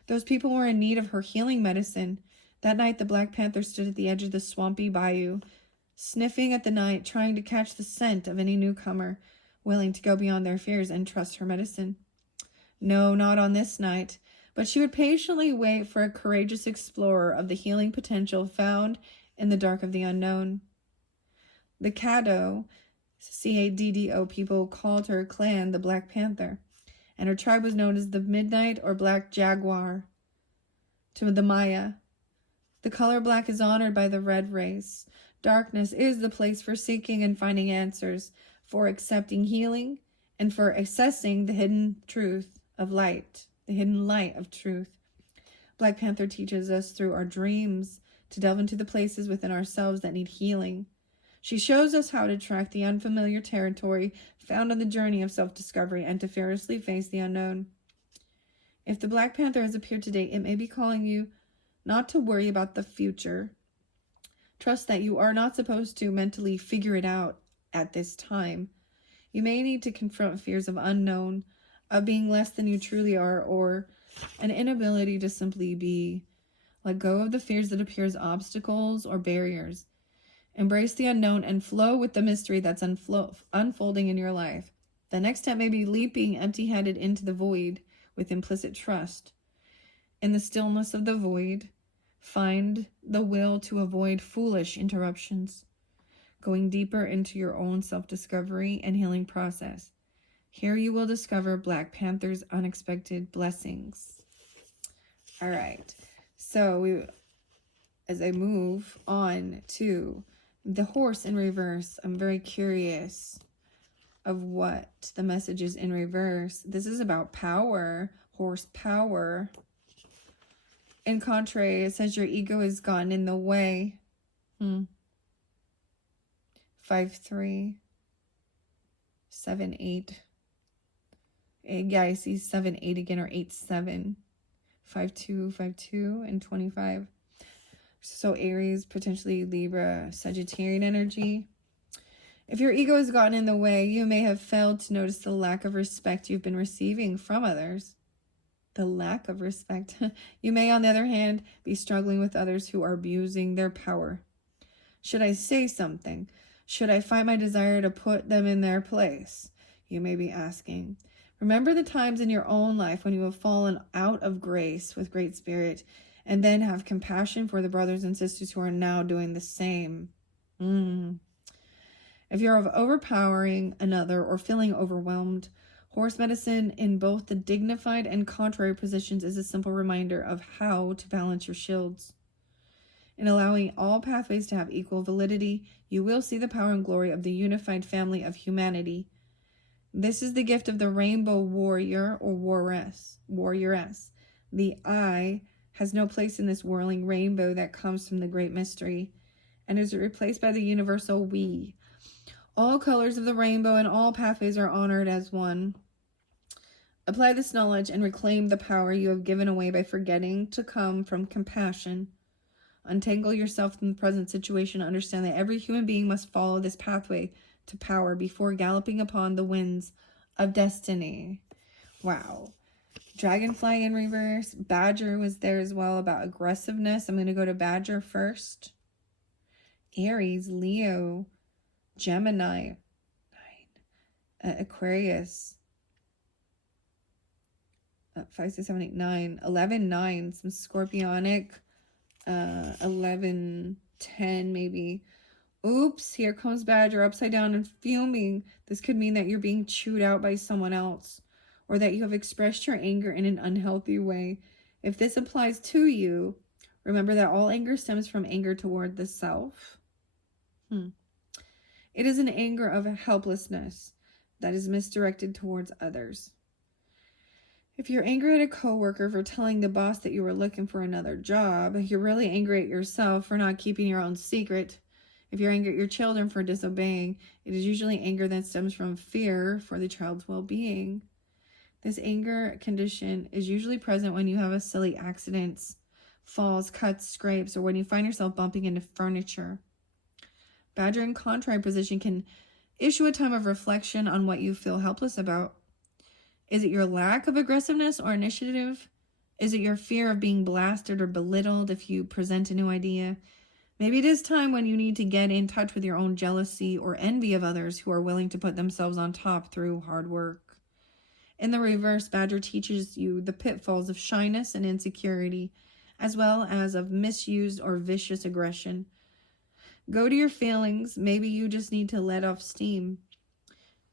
Those people were in need of her healing medicine. That night, the Black Panther stood at the edge of the swampy bayou, sniffing at the night, trying to catch the scent of any newcomer, willing to go beyond their fears and trust her medicine. No, not on this night, but she would patiently wait for a courageous explorer of the healing potential found in the dark of the unknown. The Caddo, C-A-D-D-O people called her clan the Black Panther, and her tribe was known as the Midnight or Black Jaguar to the Maya. The color black is honored by the red race. Darkness is the place for seeking and finding answers, for accepting healing, and for accessing the hidden truth of light, the hidden light of truth. Black Panther teaches us through our dreams to delve into the places within ourselves that need healing. She shows us how to track the unfamiliar territory found on the journey of self-discovery and to fearlessly face the unknown. If the Black Panther has appeared today, it may be calling you not to worry about the future. Trust that you are not supposed to mentally figure it out at this time. You may need to confront fears of unknown, of being less than you truly are, or an inability to simply be. Let go of the fears that appear as obstacles or barriers. Embrace the unknown and flow with the mystery that's unfolding in your life. The next step may be leaping empty-handed into the void with implicit trust. In the stillness of the void, find the will to avoid foolish interruptions, going deeper into your own self-discovery and healing process. Here you will discover Black Panther's unexpected blessings. All right, so as I move on to the horse in reverse, I'm very curious of what the message is in reverse. This is about power, horsepower. In contrary, it says your ego has gotten in the way. 5-3, 7-8. Yeah, I see 7-8 again, or 8-7. 5-2, 5-2, and 25. So Aries, potentially Libra, Sagittarian energy. If your ego has gotten in the way, you may have failed to notice the lack of respect you've been receiving from others. The lack of respect. You may, on the other hand, be struggling with others who are abusing their power. Should I say something? Should I fight my desire to put them in their place? You may be asking. Remember the times in your own life when you have fallen out of grace with great spirit, and then have compassion for the brothers and sisters who are now doing the same. If you're overpowering another or feeling overwhelmed, horse medicine in both the dignified and contrary positions is a simple reminder of how to balance your shields. In allowing all pathways to have equal validity, you will see the power and glory of the unified family of humanity. This is the gift of the rainbow warrior or warrioress. The I has no place in this whirling rainbow that comes from the great mystery, and is replaced by the universal we. All colors of the rainbow and all pathways are honored as one. Apply this knowledge and reclaim the power you have given away by forgetting to come from compassion. Untangle yourself from the present situation and understand that every human being must follow this pathway to power before galloping upon the winds of destiny. Wow. Dragonfly in reverse. Badger was there as well, about aggressiveness. I'm going to go to Badger first. Aries, Leo, Gemini, Aquarius. 5, 6, 7, 8, 9. 11, 9. Some Scorpionic. 11, 10 maybe. Oops, here comes Badger upside down and fuming. This could mean that you're being chewed out by someone else, or that you have expressed your anger in an unhealthy way. If this applies to you, remember that all anger stems from anger toward the self. It is an anger of helplessness that is misdirected towards others. If you're angry at a coworker for telling the boss that you were looking for another job, you're really angry at yourself for not keeping your own secret. If you're angry at your children for disobeying, it is usually anger that stems from fear for the child's well-being. This anger condition is usually present when you have a silly accidents, falls, cuts, scrapes, or when you find yourself bumping into furniture. Badger in contrary position can issue a time of reflection on what you feel helpless about. Is it your lack of aggressiveness or initiative? Is it your fear of being blasted or belittled if you present a new idea? Maybe it is time when you need to get in touch with your own jealousy or envy of others who are willing to put themselves on top through hard work. In the reverse, Badger teaches you the pitfalls of shyness and insecurity, as well as of misused or vicious aggression. Go to your feelings. Maybe you just need to let off steam.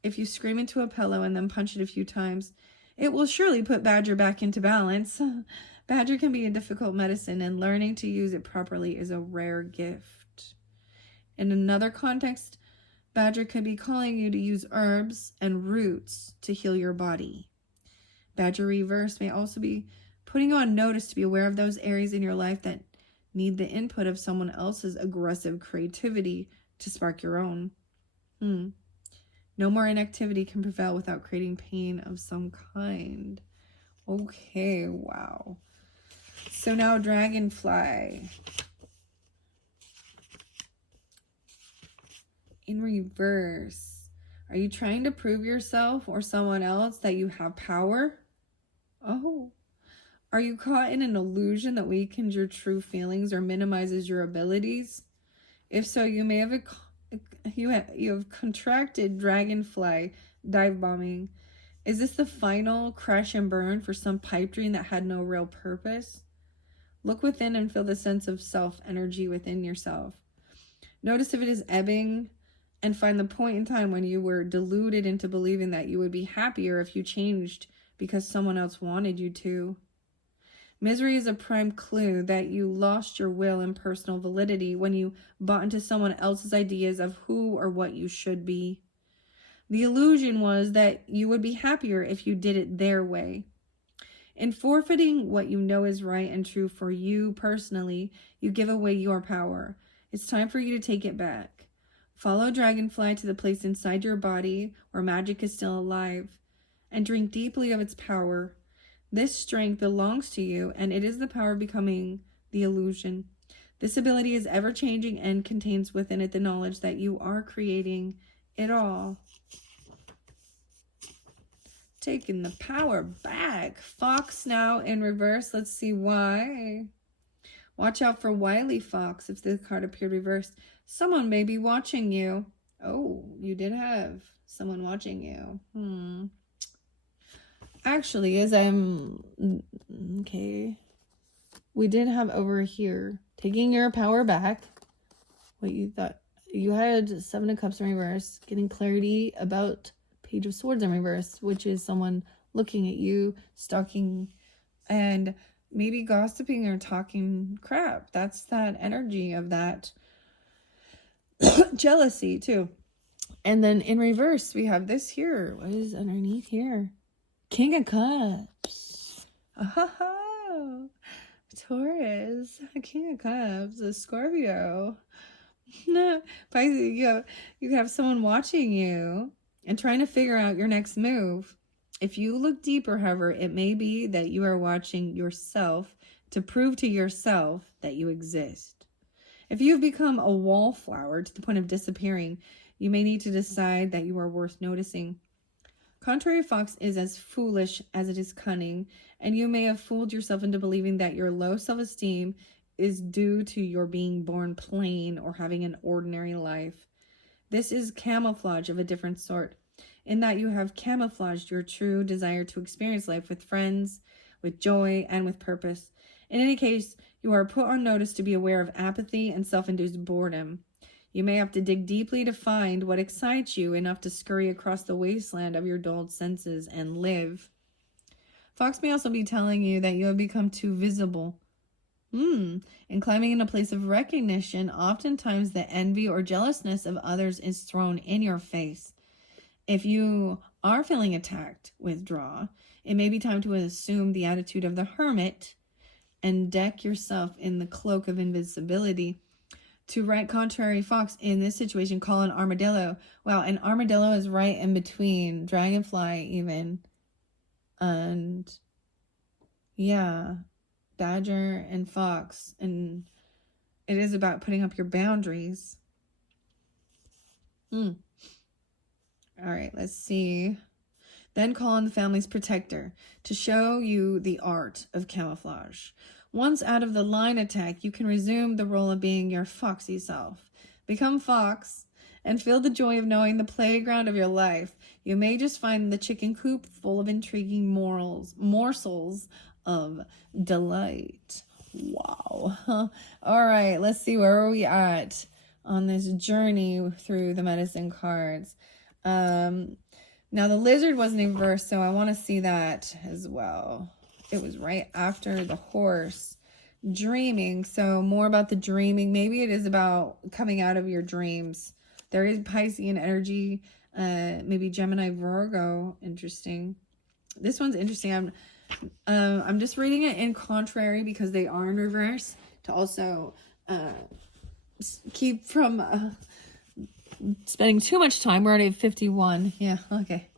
If you scream into a pillow and then punch it a few times, it will surely put Badger back into balance. Badger can be a difficult medicine, and learning to use it properly is a rare gift. In another context, Badger could be calling you to use herbs and roots to heal your body. Badger reverse may also be putting you on notice to be aware of those areas in your life that need the input of someone else's aggressive creativity to spark your own. No more inactivity can prevail without creating pain of some kind. Okay, wow. So now Dragonfly. In reverse, are you trying to prove yourself or someone else that you have power? Oh. Are you caught in an illusion that weakens your true feelings or minimizes your abilities? If so, you may have you have contracted Dragonfly dive bombing. Is this the final crash and burn for some pipe dream that had no real purpose? Look within and feel the sense of self energy within yourself. Notice if it is ebbing, and find the point in time when you were deluded into believing that you would be happier if you changed because someone else wanted you to. Misery is a prime clue that you lost your will and personal validity when you bought into someone else's ideas of who or what you should be. The illusion was that you would be happier if you did it their way. In forfeiting what you know is right and true for you personally, you give away your power. It's time for you to take it back. Follow Dragonfly to the place inside your body where magic is still alive, and drink deeply of its power. This strength belongs to you, and it is the power of becoming the illusion. This ability is ever-changing and contains within it the knowledge that you are creating it all. Taking the power back. Fox now in reverse. Let's see why. Watch out for Wily Fox if the card appeared reversed. Someone may be watching you. Oh, you did have someone watching you. Actually, okay, we did have over here, taking your power back. What you thought, you had Seven of Cups in reverse, getting clarity about Page of Swords in reverse, which is someone looking at you, stalking, and maybe gossiping or talking crap. That's that energy of that jealousy too. And then in reverse, we have this here. What is underneath here? King of Cups. Oh, Taurus. King of Cups. A Scorpio. Pisces, you have someone watching you and trying to figure out your next move. If you look deeper, however, it may be that you are watching yourself to prove to yourself that you exist. If you've become a wallflower to the point of disappearing, you may need to decide that you are worth noticing. Contrary Fox is as foolish as it is cunning, and you may have fooled yourself into believing that your low self-esteem is due to your being born plain or having an ordinary life. This is camouflage of a different sort, in that you have camouflaged your true desire to experience life with friends, with joy, and with purpose. In any case, you are put on notice to be aware of apathy and self-induced boredom. You may have to dig deeply to find what excites you enough to scurry across the wasteland of your dulled senses and live. Fox may also be telling you that you have become too visible. In climbing in a place of recognition, oftentimes the envy or jealousness of others is thrown in your face. If you are feeling attacked, withdraw. It may be time to assume the attitude of the hermit and deck yourself in the cloak of invisibility. To right contrary fox, in this situation, call an armadillo. Wow, an armadillo is right in between dragonfly even. And yeah, badger and fox. And it is about putting up your boundaries. All right, let's see. Then call on the family's protector to show you the art of camouflage. Once out of the line attack, you can resume the role of being your foxy self. Become fox and feel the joy of knowing the playground of your life. You may just find the chicken coop full of intriguing morsels of delight. Wow. All right, let's see, where are we at on this journey through the medicine cards? Now the lizard wasn't in verse, so I want to see that as well. It was right after the horse. Dreaming, so more about the dreaming. Maybe it is about coming out of your dreams. There is Piscean energy, maybe Gemini, Virgo. Interesting. This one's interesting. I'm just reading it in contrary because they are in reverse to also keep from spending too much time. We're already at 51. Yeah, okay.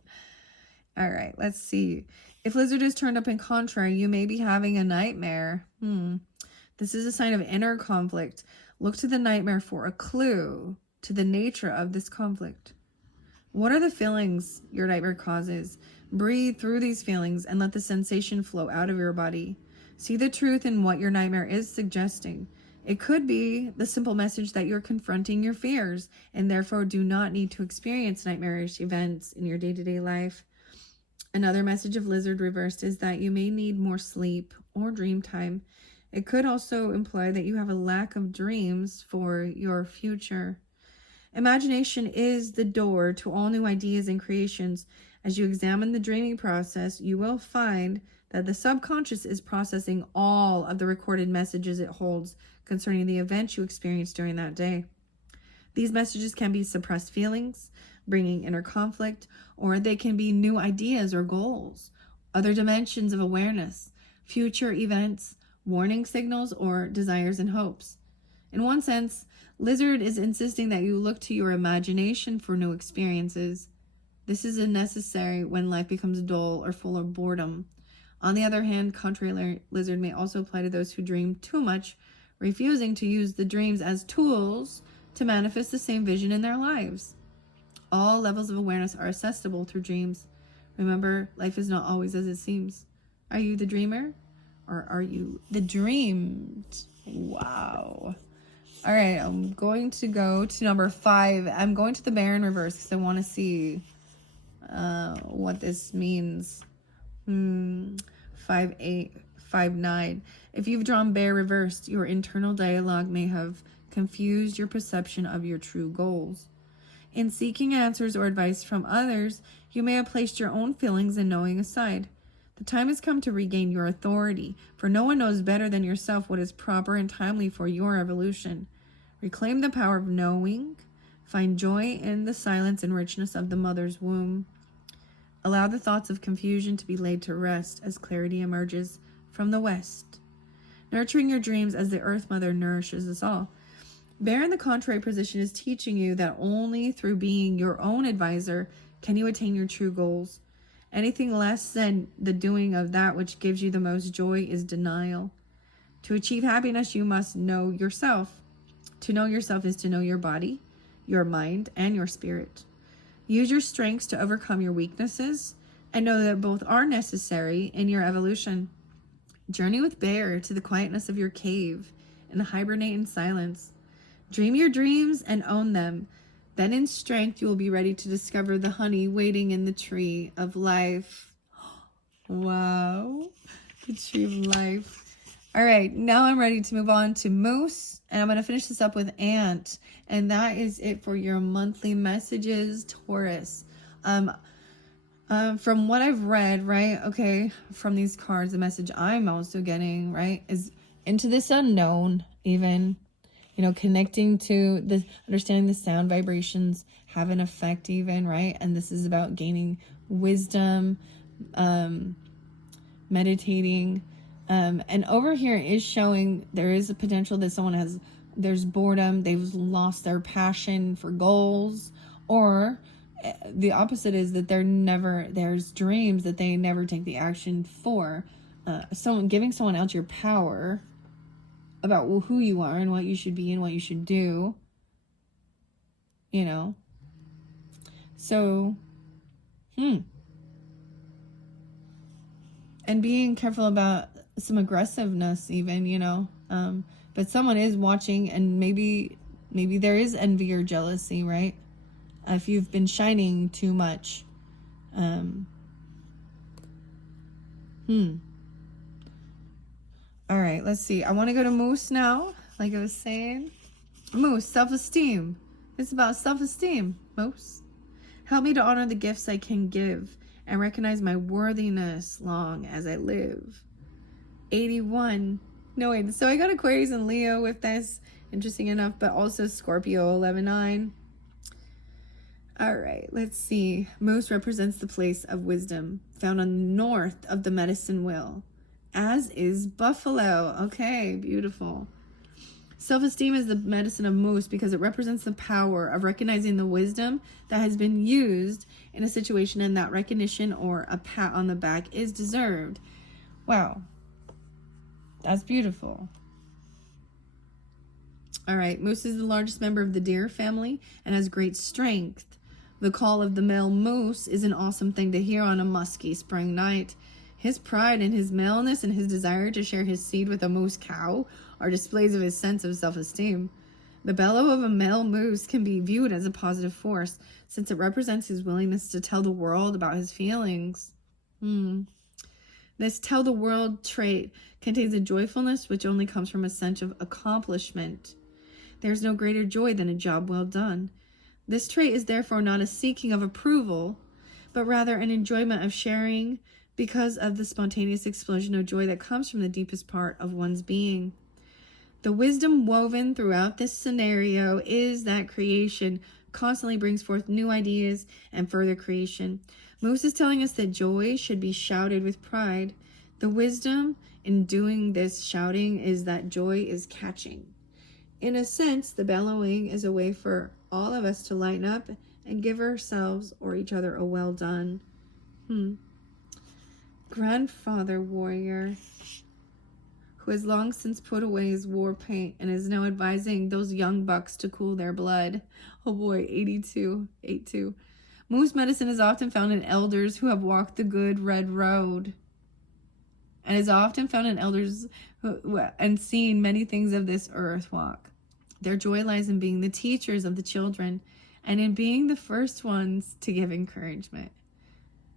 All right, let's see. If lizard is turned up in contrary, you may be having a nightmare. This is a sign of inner conflict. Look to the nightmare for a clue to the nature of this conflict. What are the feelings your nightmare causes? Breathe through these feelings and let the sensation flow out of your body. See the truth in what your nightmare is suggesting. It could be the simple message that you're confronting your fears and therefore do not need to experience nightmarish events in your day-to-day life. Another message of lizard reversed is that you may need more sleep or dream time. It could also imply that you have a lack of dreams for your future. Imagination is the door to all new ideas and creations. As you examine the dreaming process, you will find that the subconscious is processing all of the recorded messages it holds concerning the events you experienced during that day. These messages can be suppressed feelings, bringing inner conflict, or they can be new ideas or goals, other dimensions of awareness, future events, warning signals, or desires and hopes. In one sense, lizard is insisting that you look to your imagination for new experiences. This is necessary when life becomes dull or full of boredom. On the other hand, contrary lizard may also apply to those who dream too much, refusing to use the dreams as tools to manifest the same vision in their lives. All levels of awareness are accessible through dreams. Remember, life is not always as it seems. Are you the dreamer? Or are you the dreamed? Wow. All right, I'm going to go to number 5. I'm going to the bear in reverse because I want to see what this means. 5, 8, 5, 9. If you've drawn bear reversed, your internal dialogue may have confused your perception of your true goals. In seeking answers or advice from others, you may have placed your own feelings and knowing aside. The time has come to regain your authority, for no one knows better than yourself what is proper and timely for your evolution. Reclaim the power of knowing. Find joy in the silence and richness of the mother's womb. Allow the thoughts of confusion to be laid to rest as clarity emerges from the west. Nurturing your dreams as the Earth Mother nourishes us all. Bear in the contrary position is teaching you that only through being your own advisor can you attain your true goals. Anything less than the doing of that which gives you the most joy is denial. To achieve happiness, you must know yourself. To know yourself is to know your body, your mind, and your spirit. Use your strengths to overcome your weaknesses and know that both are necessary in your evolution. Journey with bear to the quietness of your cave and hibernate in silence. Dream your dreams and own them. Then in strength you will be ready to discover the honey waiting in the tree of life. Wow, the tree of life. All right, now I'm ready to move on to moose, and I'm going to finish this up with ant, and that is it for your monthly messages, Taurus. From what I've read, right, okay, from these cards, the message I'm also getting, right, is into this unknown, even, you know, connecting to the, understanding the sound vibrations have an effect even, right, and this is about gaining wisdom, meditating. And over here is showing there is a potential that there's boredom, they've lost their passion for goals, or the opposite is that there's dreams that they never take the action for. Giving someone else your power about who you are and what you should be and what you should do, so and being careful about some aggressiveness even. But someone is watching, and maybe there is envy or jealousy, right? If you've been shining too much. All right, let's see. I want to go to Moose now, like I was saying. Moose, self-esteem. It's about self-esteem, Moose. Help me to honor the gifts I can give and recognize my worthiness long as I live. 81. No, wait. So I got Aquarius and Leo with this. Interesting enough, but also Scorpio 11-9. All right, let's see. Moose represents the place of wisdom found on the north of the medicine wheel, as is buffalo. Okay, beautiful. Self-esteem is the medicine of Moose because it represents the power of recognizing the wisdom that has been used in a situation, and that recognition or a pat on the back is deserved. Wow. That's beautiful. All right, Moose is the largest member of the deer family and has great strength. The call of the male moose is an awesome thing to hear on a musky spring night. His pride in his maleness and his desire to share his seed with a moose cow are displays of his sense of self-esteem. The bellow of a male moose can be viewed as a positive force, since it represents his willingness to tell the world about his feelings. This tell the world trait contains a joyfulness which only comes from a sense of accomplishment. There's no greater joy than a job well done. This trait is therefore not a seeking of approval, but rather an enjoyment of sharing because of the spontaneous explosion of joy that comes from the deepest part of one's being. The wisdom woven throughout this scenario is that creation constantly brings forth new ideas and further creation. Moose is telling us that joy should be shouted with pride. The wisdom in doing this shouting is that joy is catching. In a sense, the bellowing is a way for all of us to lighten up and give ourselves or each other a well done. Grandfather warrior, who has long since put away his war paint and is now advising those young bucks to cool their blood. Oh boy, 82. Moose medicine is often found in elders who have walked the good red road, and is often found in elders and seen many things of this earth walk. Their joy lies in being the teachers of the children and in being the first ones to give encouragement.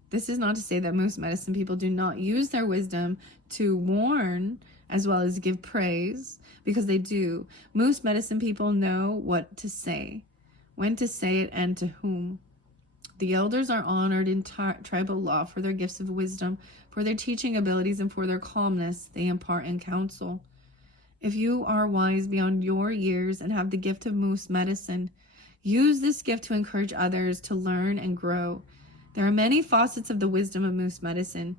This is not to say that moose medicine people do not use their wisdom to warn as well as give praise, because they do. Moose medicine people know what to say, when to say it, and to whom. The elders are honored in tribal law for their gifts of wisdom, for their teaching abilities, and for their calmness they impart in counsel. If you are wise beyond your years and have the gift of moose medicine, use this gift to encourage others to learn and grow. There are many facets of the wisdom of moose medicine.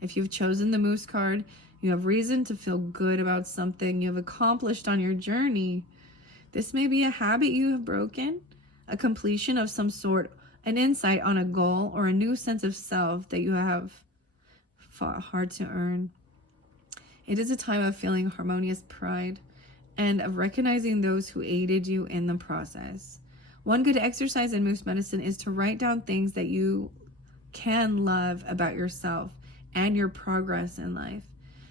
If you've chosen the moose card, you have reason to feel good about something you have accomplished on your journey. This may be a habit you have broken, a completion of some sort, an insight on a goal, or a new sense of self that you have fought hard to earn. It is a time of feeling harmonious pride and of recognizing those who aided you in the process. One good exercise in moose medicine is to write down things that you can love about yourself and your progress in life.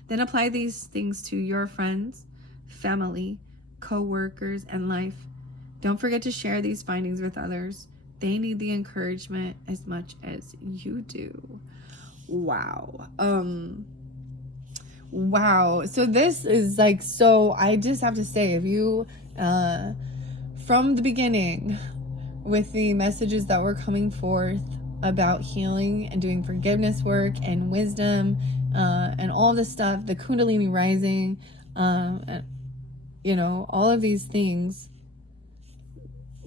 Then apply these things to your friends, family, co-workers, and life. Don't forget to share these findings with others. They need the encouragement as much as you do. Wow. Wow. So this is like, so I just have to say, if you, from the beginning, with the messages that were coming forth about healing and doing forgiveness work and wisdom, and all this stuff, the Kundalini rising, all of these things,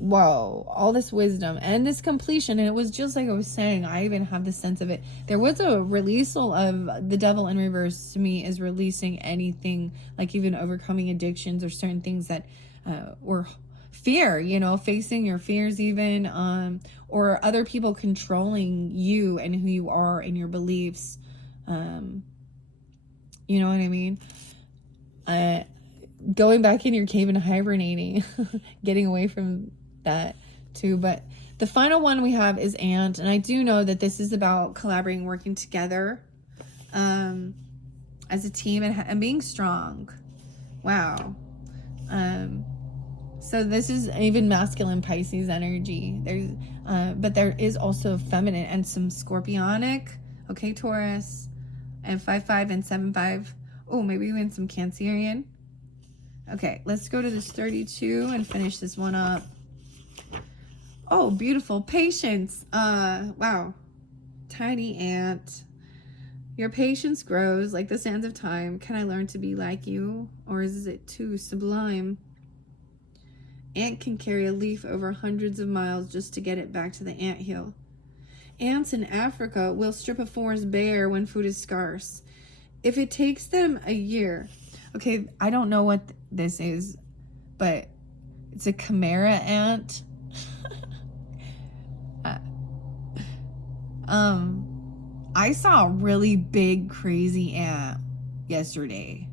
whoa, all this wisdom and this completion. And it was just like I was saying, I even have the sense of it. There was a releasal of the devil in reverse to me is releasing anything, like even overcoming addictions or certain things that were fear, facing your fears even, or other people controlling you and who you are and your beliefs. You know what I mean? Going back in your cave and hibernating, getting away from that too. But the final one we have is Ant, and I do know that this is about collaborating, working together as a team and being strong. Wow. So this is even masculine Pisces energy. But there is also feminine and some scorpionic. Okay, Taurus, and 5-5 and 7-5. Oh, maybe even some Cancerian. Okay, let's go to this 32 and finish this one up. Oh, beautiful. Patience. Wow. Tiny ant. Your patience grows like the sands of time. Can I learn to be like you? Or is it too sublime? Ant can carry a leaf over hundreds of miles just to get it back to the anthill. Ants in Africa will strip a forest bare when food is scarce. If it takes them a year... Okay, I don't know what this is, but it's a chimera ant. I saw a really big, crazy ant yesterday,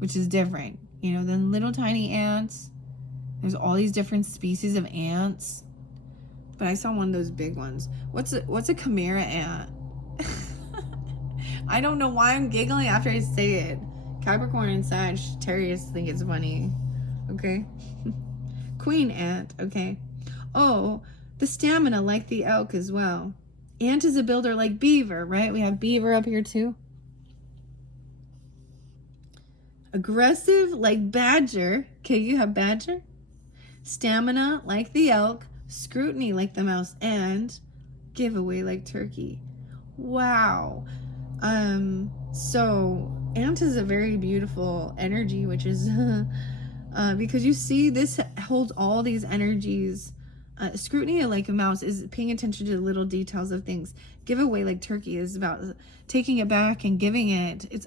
which is different, than little tiny ants. There's all these different species of ants, but I saw one of those big ones. What's a chimera ant? I don't know why I'm giggling after I say it. Capricorn and Sagittarius think it's funny. Okay. Queen ant. Okay. Oh, the stamina like the elk as well. Ant is a builder like beaver, right? We have beaver up here too. Aggressive like badger. Okay, you have badger. Stamina like the elk. Scrutiny like the mouse. And giveaway like turkey. Wow. So ant is a very beautiful energy, which is because you see this holds all these energies. Scrutiny like a mouse is paying attention to the little details of things. Giveaway like turkey is about taking it back and giving it. It's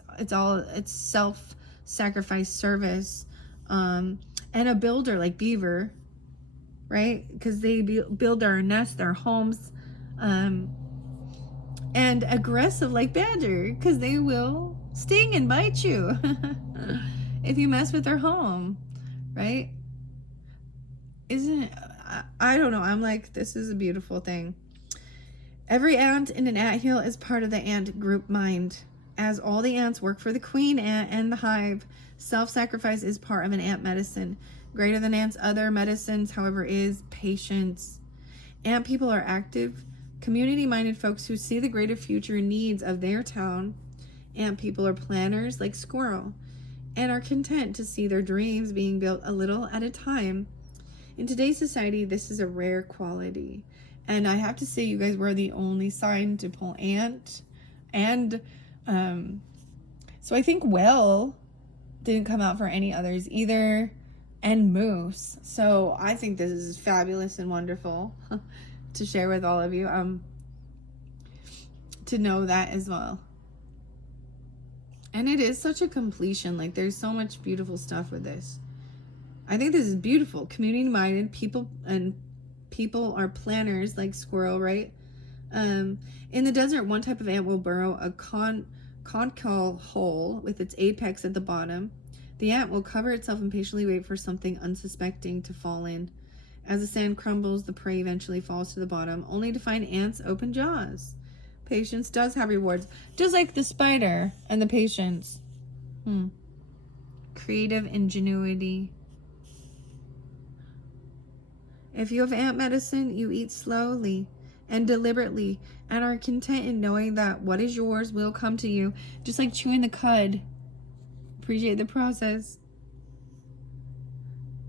self-sacrifice service. And a builder like beaver, right? Because they build their nests, their homes. And aggressive like badger, because they will sting and bite you if you mess with their home, right? Isn't it? I don't know. I'm like, this is a beautiful thing. Every ant in an anthill is part of the ant group mind. As all the ants work for the queen ant and the hive, self-sacrifice is part of an ant medicine. Greater than ants' other medicines, however, is patience. Ant people are active, community-minded folks who see the greater future needs of their town. Ant people are planners like squirrel and are content to see their dreams being built a little at a time. In today's society, this is a rare quality. And I have to say, you guys were the only sign to pull ant. And so I think whale didn't come out for any others either. And moose. So I think this is fabulous and wonderful to share with all of you, to know that as well. And it is such a completion. Like, there's so much beautiful stuff with this. I think this is beautiful. Community-minded people, and people are planners like squirrel, right? In the desert, one type of ant will burrow a concave hole with its apex at the bottom. The ant will cover itself and patiently wait for something unsuspecting to fall in. As the sand crumbles, the prey eventually falls to the bottom, only to find ants' open jaws. Patience does have rewards, just like the spider and the patience. Creative ingenuity. If you have ant medicine, you eat slowly and deliberately and are content in knowing that what is yours will come to you, just like chewing the cud. Appreciate the process.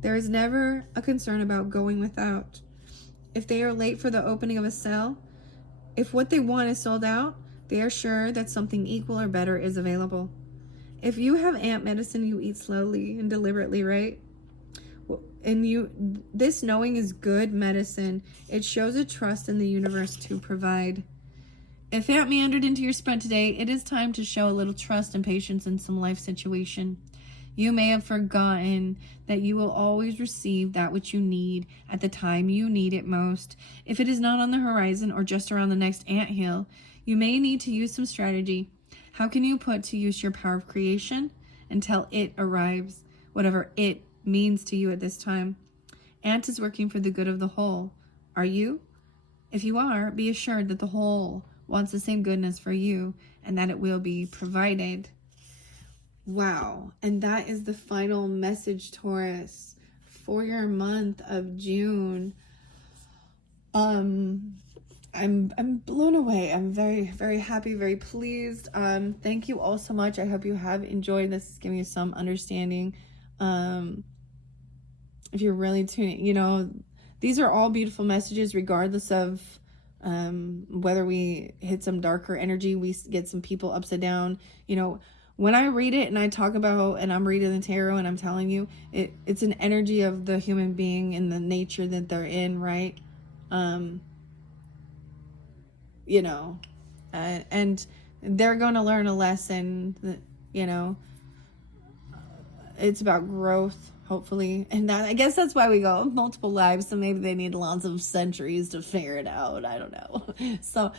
There is never a concern about going without. If they are late for the opening of a cell, if what they want is sold out, they are sure that something equal or better is available. If you have ant medicine, you eat slowly and deliberately, right? And this knowing is good medicine. It shows a trust in the universe to provide. If it meandered into your spread today, it is time to show a little trust and patience in some life situation. You may have forgotten that you will always receive that which you need at the time you need it most. If it is not on the horizon or just around the next anthill, you may need to use some strategy. How can you put to use your power of creation until it arrives, whatever it means to you at this time? Ant is working for the good of the whole. Are you? If you are, be assured that the whole wants the same goodness for you and that it will be provided. Wow. And that is the final message, Taurus, for your month of June. I'm blown away. I'm very, very happy, very pleased. Thank you all so much. I hope you have enjoyed this. It's giving you some understanding. If you're really tuning, these are all beautiful messages, regardless of whether we hit some darker energy, we get some people upside down. When I read it and I talk about, and I'm reading the tarot and I'm telling you, it's an energy of the human being and the nature that they're in, right? And they're going to learn a lesson that, it's about growth, hopefully. And I guess that's why we go multiple lives. So maybe they need lots of centuries to figure it out. I don't know. So,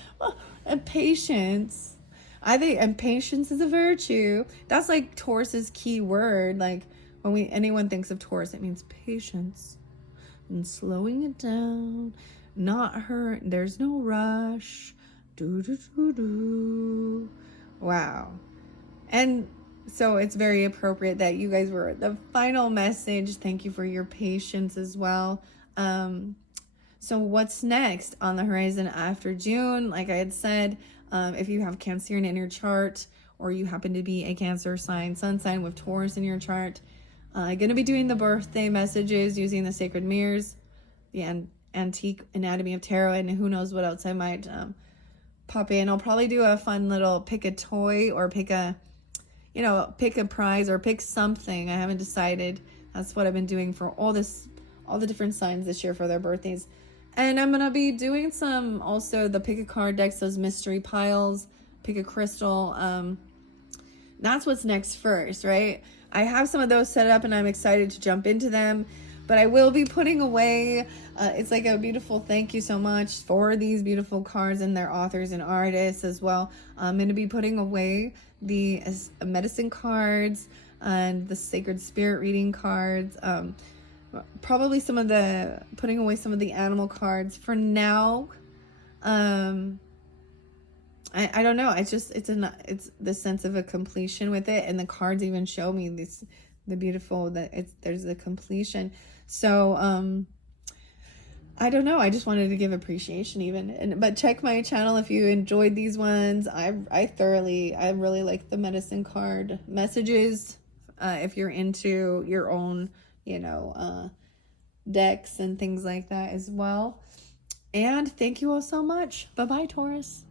and patience. I think, and patience is a virtue. That's like Taurus's key word. Like when anyone thinks of Taurus, it means patience and slowing it down, not hurt. There's no rush. Wow. And so it's very appropriate that you guys were the final message. Thank you for your patience as well. So what's next on the horizon after June? Like I had said, if you have Cancerian in your chart, or you happen to be a Cancer sign, sun sign with Taurus in your chart, I'm going to be doing the birthday messages using the sacred mirrors, the antique anatomy of tarot, and who knows what else I might pop in. I'll probably do a fun little pick a toy, or pick a prize, or pick something. I haven't decided. That's what I've been doing for all the different signs this year for their birthdays. And I'm going to be doing also the pick a card decks, those mystery piles, pick a crystal. That's what's next first, right? I have some of those set up and I'm excited to jump into them, but I will be putting away, it's like a beautiful thank you so much for these beautiful cards and their authors and artists as well. I'm going to be putting away the medicine cards and the sacred spirit reading cards, probably putting away some of the animal cards for now. I don't know. It's the sense of a completion with it, and the cards even show me the beautiful there's a completion. So I don't know. I just wanted to give appreciation but check my channel if you enjoyed these ones. I really like the medicine card messages. If you're into your own, decks and things like that as well. And thank you all so much. Bye-bye, Taurus.